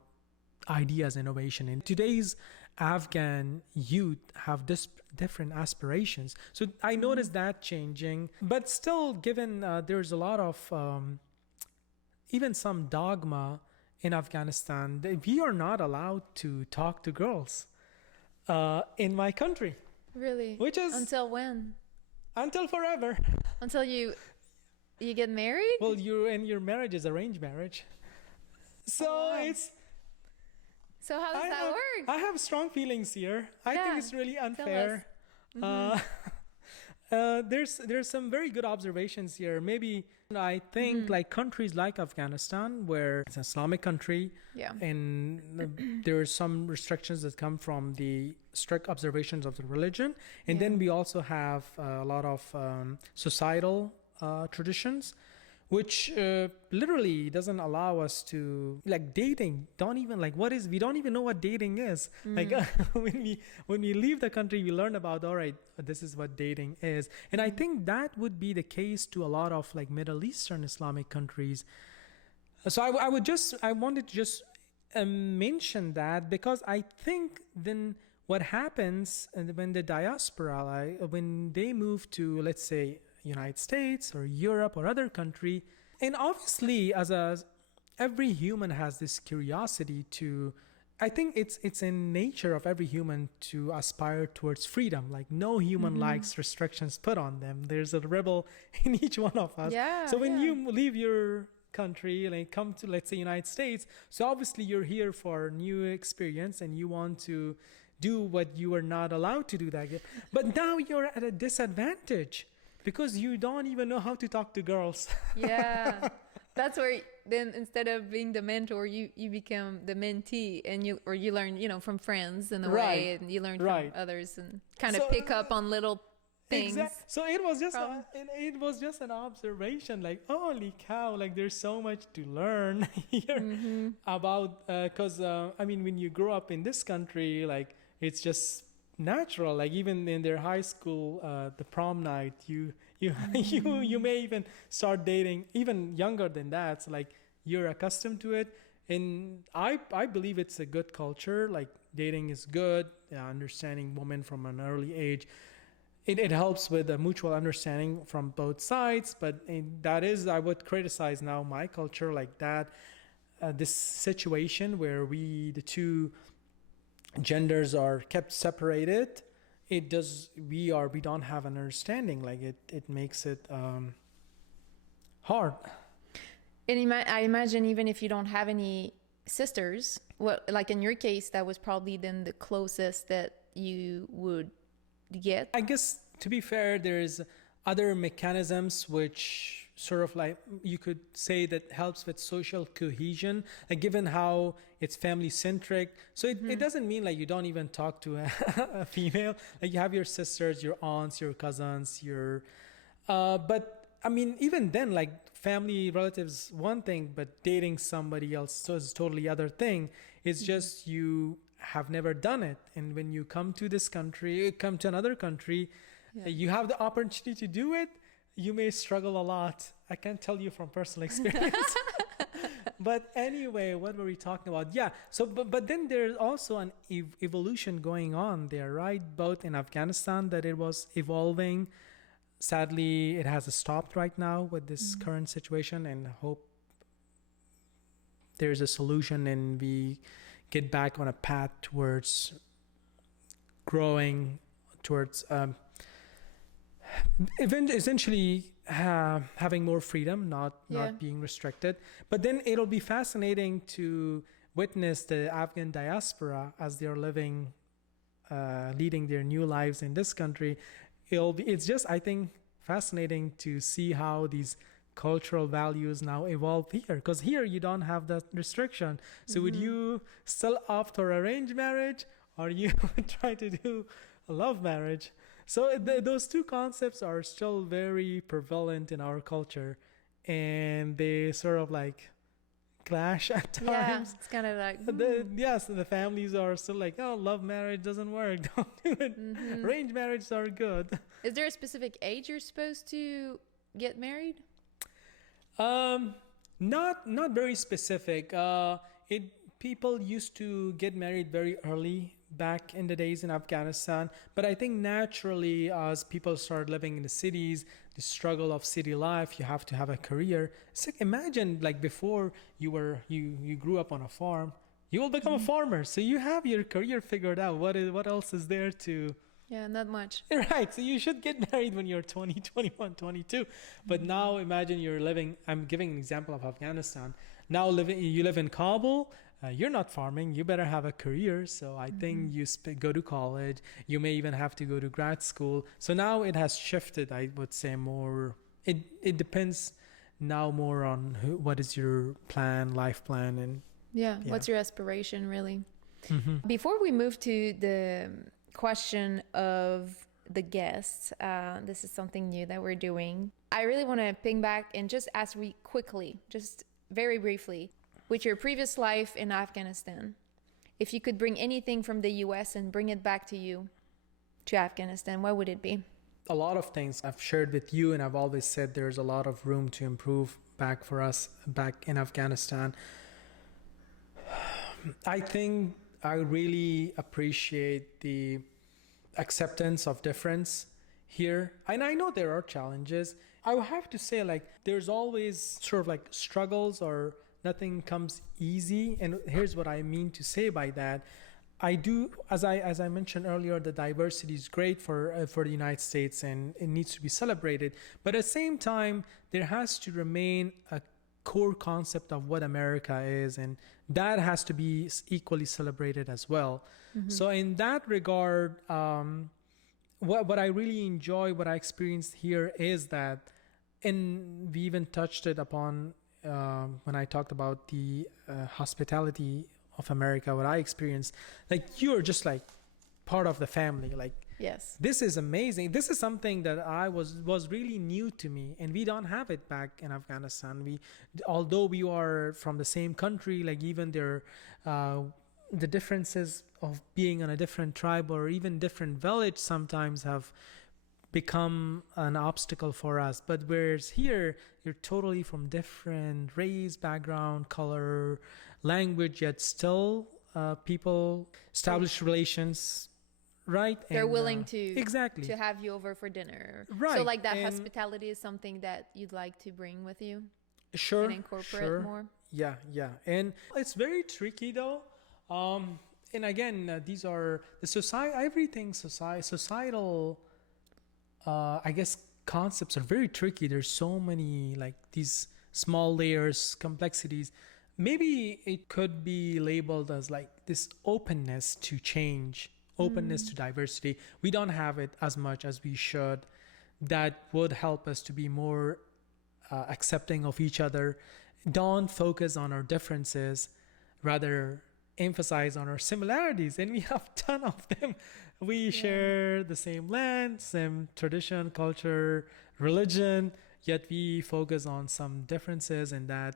ideas, innovation. And today's Afghan youth have different aspirations. So I noticed that changing, but still, given there's a lot of even some dogma in Afghanistan, that we are not allowed to talk to girls in my country. Really? Which is until when? Until forever. Until you get married? Well, your marriage is arranged marriage. So it's. So how does that work? I have strong feelings here. I think it's really unfair. There's some very good observations here. Maybe I think like countries like Afghanistan, where it's an Islamic country, and there are some restrictions that come from the strict observations of the religion, and then we also have a lot of societal traditions, which literally doesn't allow us to, like, dating. We don't even know what dating is. Like when we leave the country, we learn about, all right, this is what dating is. And I think that would be the case to a lot of like Middle Eastern Islamic countries. So I wanted to just mention that, because I think then what happens when the diaspora, when they move to, let's say, United States or Europe or other country, and obviously every human has this curiosity to, I think it's in nature of every human to aspire towards freedom. Like no human likes restrictions put on them. There's a rebel in each one of us. So when you leave your country, like come to, let's say, United States, so obviously you're here for new experience and you want to do what you are not allowed to do that. But now you're at a disadvantage, because you don't even know how to talk to girls. That's where then instead of being the mentor, you become the mentee, and you learn, from friends in a way, and you learn from others and kind of pick up on little things. So it was just an observation, like, holy cow, like there's so much to learn here about, because when you grow up in this country, like it's just natural. Like even in their high school, the prom night, you may even start dating even younger than that. So like you're accustomed to it, and I believe it's a good culture. Like dating is good, understanding women from an early age. It helps with a mutual understanding from both sides. But that is, I would criticize now my culture like that. This situation where the two genders are kept separated, we don't have an understanding. Like it makes it hard. And I imagine even if you don't have any sisters, like in your case, that was probably then the closest that you would get. I guess, to be fair, there's other mechanisms which sort of, like, you could say that helps with social cohesion, like given how it's family centric. So it doesn't mean like you don't even talk to a female. Like you have your sisters, your aunts, your cousins, but I mean, even then, like family relatives one thing, but dating somebody else is totally other thing. It's just you have never done it, and when you come to another country, you have the opportunity to do it. You may struggle a lot. I can't tell you from personal experience. But anyway, what were we talking about? Yeah. So, but then there's also an evolution going on there, right? Both in Afghanistan, that it was evolving. Sadly, it has stopped right now with this current situation, and hope there's a solution and we get back on a path towards growing, towards essentially having more freedom, not being restricted. But then it'll be fascinating to witness the Afghan diaspora as they're living, leading their new lives in this country. It's just, I think, fascinating to see how these cultural values now evolve here, because here you don't have that restriction. So would you still opt for arranged marriage, or you try to do a love marriage? So those two concepts are still very prevalent in our culture, and they sort of like clash at times. Yeah, it's kind of like Yes, the families are still like, oh, love marriage doesn't work, don't do it. Arranged marriages are good. Is there a specific age you're supposed to get married? Not very specific. People used to get married very early back in the days in Afghanistan, but I think naturally as people start living in the cities, the struggle of city life, you have to have a career. It's like, imagine like before you grew up on a farm, you will become a farmer, so you have your career figured out. What else is there to? Yeah, not much. Right, so you should get married when you're 20, 21, 22. But now imagine you're living, I'm giving an example of Afghanistan. Now you live in Kabul, you're not farming, you better have a career. So I think you go to college, you may even have to go to grad school. So now it has shifted, I would say more, it depends now more on what is your plan, life plan. And yeah, what's your aspiration really? Before we move to the question of the guests, this is something new that we're doing. I really want to ping back and just ask quickly, just very briefly, with your previous life in Afghanistan, if you could bring anything from the US and bring it back to you, to Afghanistan, what would it be? A lot of things I've shared with you, and I've always said there's a lot of room to improve back for us back in Afghanistan. I think I really appreciate the acceptance of difference here. And I know there are challenges. I would have to say, like, there's always sort of like struggles, or nothing comes easy. And here's what I mean to say by that. I do, as I mentioned earlier, the diversity is great for the United States, and it needs to be celebrated. But at the same time, there has to remain a core concept of what America is, and that has to be equally celebrated as well. So in that regard, what I really enjoy, what I experienced here is that, and we even touched it upon when I talked about the hospitality of America, what I experienced, like, you're just like part of the family. Like, yes, this is amazing. This is something that I was really new to me, and we don't have it back in Afghanistan. Although we are from the same country, like, even there, the differences of being on a different tribe or even different village sometimes have become an obstacle for us. But whereas here, you're totally from different race, background, color, language, yet still people establish relations, right? They're willing to exactly to have you over for dinner. Right. So like that And hospitality is something that you'd like to bring with you sure, and incorporate sure. more. Yeah. And it's very tricky though. And again, these are the societal, I guess, concepts are very tricky. There's so many, like, these small layers, complexities. Maybe it could be labeled as like this openness to change, openness to diversity. We don't have it as much as we should. That would help us to be more accepting of each other. Don't focus on our differences, rather emphasize on our similarities, and we have a ton of them. We share the same land, same tradition, culture, religion, yet we focus on some differences, and that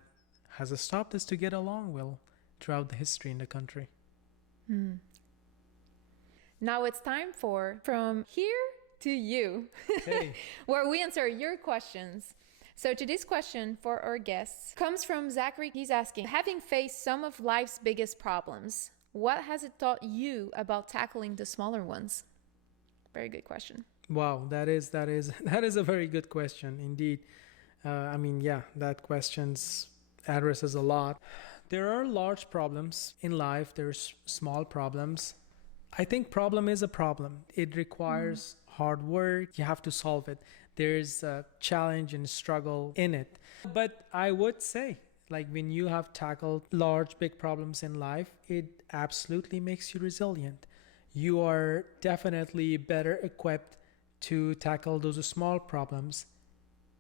has stopped us to get along well throughout the history in the country. Now it's time for From Here to You, Okay. where we answer your questions. So today's question for our guests comes from Zachary. He's asking, having faced some of life's biggest problems, what has it taught you about tackling the smaller ones? Very good question. Wow, that is a very good question indeed. That questions addresses a lot. There are large problems in life. There's small problems. I think problem is a problem. It requires hard work. You have to solve it. There's a challenge and struggle in it. But I would say, like, when you have tackled large, big problems in life, it absolutely makes you resilient. You are definitely better equipped to tackle those small problems.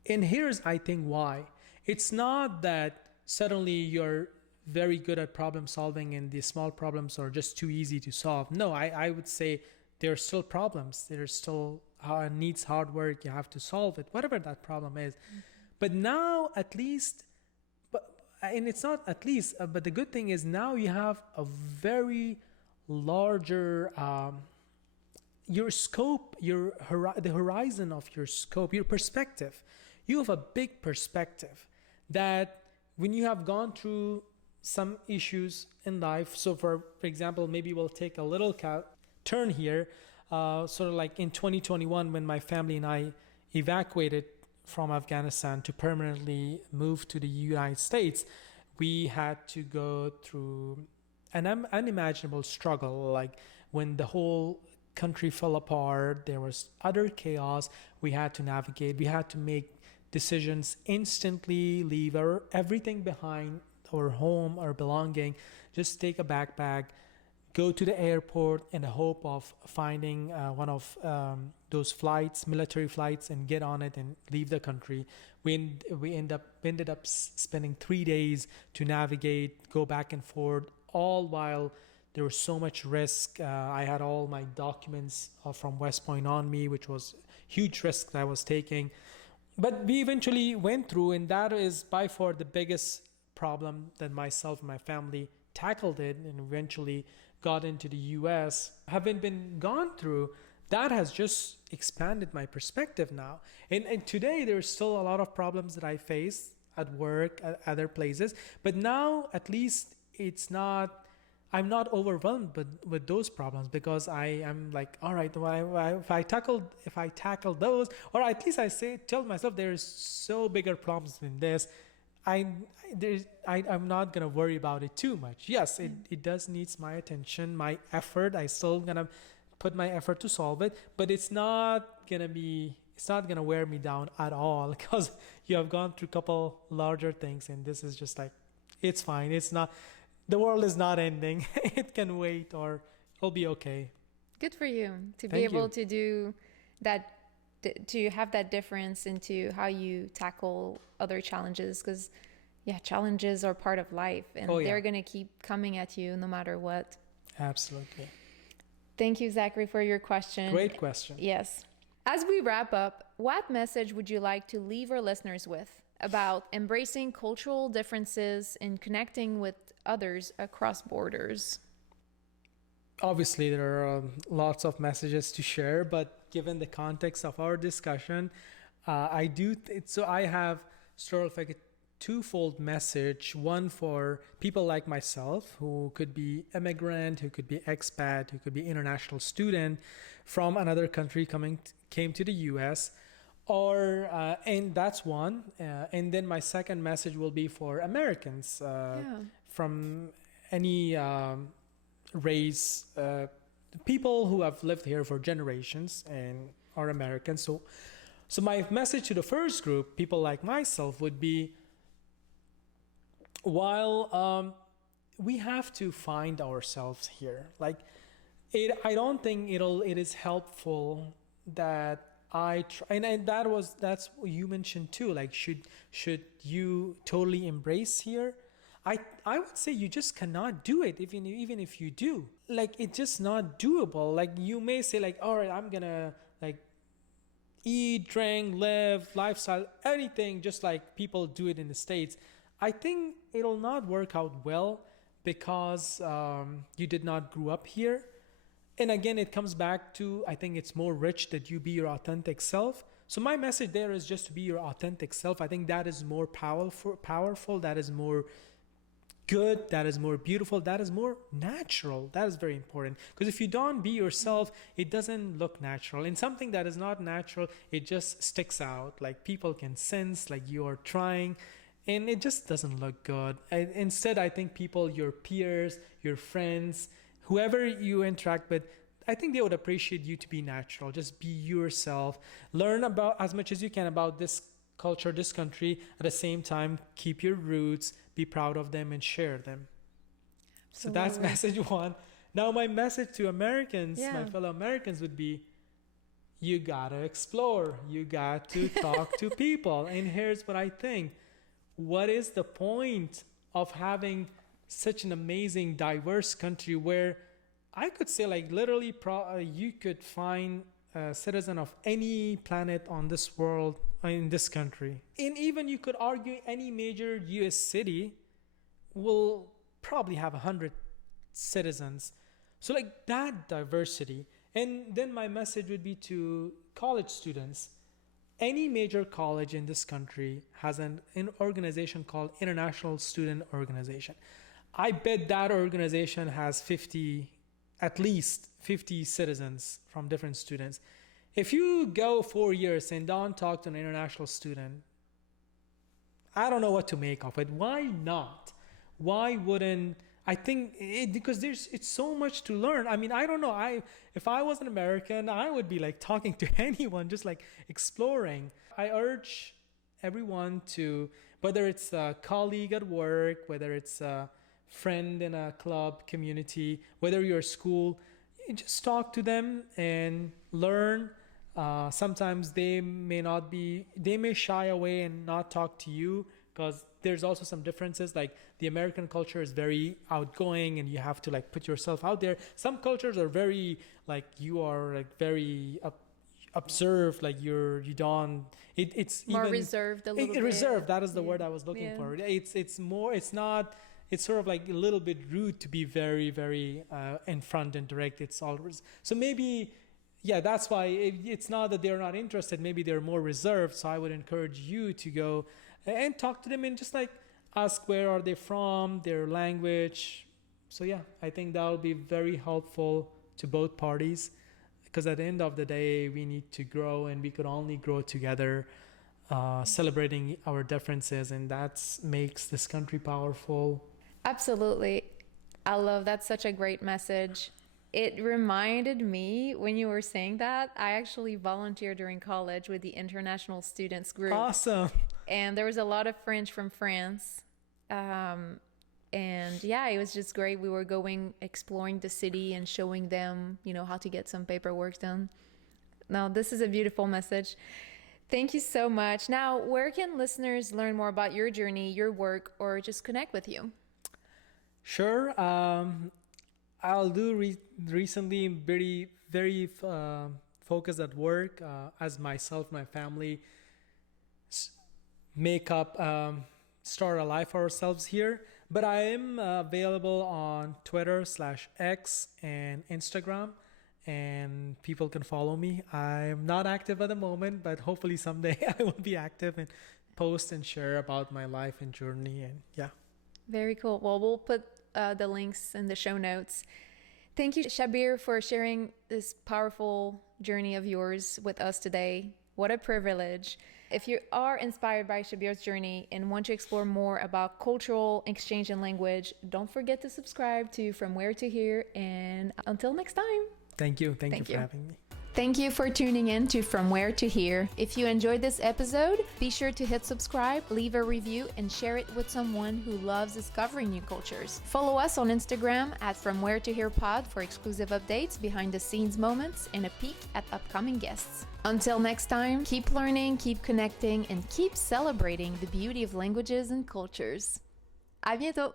And here's, I think, why. It's not that suddenly you're very good at problem solving and the small problems are just too easy to solve. No, I would say there are still problems. There's still needs hard work. You have to solve it, whatever that problem is. But now at least, and it's not at least, but the good thing is now you have a very larger your scope, the horizon of your scope, your perspective. You have a big perspective that when you have gone through some issues in life. So for example, maybe we'll take a little turn here, sort of like in 2021 when my family and I evacuated from Afghanistan to permanently move to the United States. We had to go through an unimaginable struggle, like when the whole country fell apart, there was utter chaos. We had to navigate, we had to make decisions instantly, leave everything behind, our home, our belonging, just take a backpack, go to the airport in the hope of finding one of those flights, military flights, and get on it and leave the country. We ended up spending 3 days to navigate, go back and forth, all while there was so much risk. I had all my documents from West Point on me, which was huge risk that I was taking. But we eventually went through, and that is by far the biggest problem that myself and my family tackled it and eventually got into the US. Having been gone through, that has just expanded my perspective now. And today there's still a lot of problems that I face at work, at other places. But now at least I'm not overwhelmed with those problems, because I am like, all right, if I tackle those, or at least tell myself there's so bigger problems than this. I'm not gonna worry about it too much. Yes, it does needs my attention, my effort. I still gonna put my effort to solve it, but it's not gonna wear me down at all, because you have gone through a couple larger things, and this is just like, it's fine. It's not. The world is not ending. It can wait, or it'll be okay. Good for you to be able to do that, to have that difference into how you tackle other challenges, because challenges are part of life, and they're going to keep coming at you no matter what. Absolutely. Thank you, Zachary, for your question. Great question. Yes. As we wrap up, what message would you like to leave our listeners with about embracing cultural differences and connecting with others across borders? Obviously, there are lots of messages to share, but given the context of our discussion, I have sort of like a twofold message. One for people like myself who could be immigrant, who could be expat, who could be international student from another country came to the US, and that's one. And then my second message will be for Americans from any race, people who have lived here for generations and are Americans. So my message to the first group, people like myself, would be, while we have to find ourselves here, like I don't think it is helpful that I try, and that's what you mentioned too. Like, should you totally embrace here? I would say you just cannot do it, even if you do. Like, it's just not doable. Like, you may say like, all right, I'm gonna like eat, drink, live, lifestyle, anything just like people do it in the States. I think it'll not work out well, because you did not grow up here. And again, it comes back to, I think it's more rich that you be your authentic self. So my message there is just to be your authentic self. I think that is more powerful, that is more good, that is more beautiful, that is more natural. That is very important, because if you don't be yourself, it doesn't look natural. And something that is not natural, it just sticks out. Like, people can sense like you are trying, and it just doesn't look good. Instead, I think people, your peers, your friends, whoever you interact with, I think they would appreciate you to be natural. Just be yourself. Learn about as much as you can about this culture, this country. At the same time, keep your roots, be proud of them, and share them. Absolutely. So that's message one. Now my message to Americans, my fellow Americans, would be, you gotta explore. You got to talk to people. And here's what I think. what is the point of having such an amazing, diverse country where I could say, like, literally, you could find a citizen of any planet on this world in this country. And even you could argue any major US city will probably have 100 citizens. So, like, that diversity. And then my message would be to college students. Any major college in this country has an organization called International Student Organization. I bet that organization has at least 50 citizens from different students. If you go 4 years and don't talk to an international student, I don't know what to make of it. Why not? Why wouldn't I think because it's so much to learn. I mean, I don't know. If I was an American, I would be like talking to anyone, just like exploring. I urge everyone to, whether it's a colleague at work, whether it's a friend in a club community, whether you're at school, you just talk to them and learn. Sometimes they may shy away and not talk to you because there's also some differences. Like the American culture is very outgoing and you have to like put yourself out there. Some cultures are very like you are like very observed, like you don't. It's more even reserved a little bit. Reserved. That is the word I was looking for. It's more. It's not. It's sort of like a little bit rude to be very, very in front and direct. It's always so maybe. Yeah, that's why it's not that they're not interested. Maybe they're more reserved. So I would encourage you to go and talk to them and just like ask where are they from, their language. So yeah, I think that will be very helpful to both parties because at the end of the day, we need to grow and we could only grow together, celebrating our differences, and that makes this country powerful. Absolutely. I love that's such a great message. It reminded me when you were saying that, I actually volunteered during college with the International Students Group. Awesome. And there was a lot of French from France. And yeah, it was just great. We were going, exploring the city and showing them, how to get some paperwork done. Now, this is a beautiful message. Thank you so much. Now, where can listeners learn more about your journey, your work, or just connect with you? Sure. I'll do recently very, very focused at work as myself, my family start a life for ourselves here. But I am available on Twitter/X and Instagram, and people can follow me. I'm not active at the moment, but hopefully someday I will be active and post and share about my life and journey. And yeah. Very cool. Well, we'll put the links in the show notes. Thank you, Shabir, for sharing this powerful journey of yours with us today. What a privilege. If you are inspired by Shabir's journey and want to explore more about cultural exchange and language, don't forget to subscribe to From Where to Here. And until next time. Thank you. Thank you for having me. Thank you for tuning in to From Where to Here. If you enjoyed this episode, be sure to hit subscribe, leave a review, and share it with someone who loves discovering new cultures. Follow us on Instagram at From Where to Here Pod for exclusive updates, behind the scenes moments, and a peek at upcoming guests. Until next time, keep learning, keep connecting, and keep celebrating the beauty of languages and cultures. À bientôt!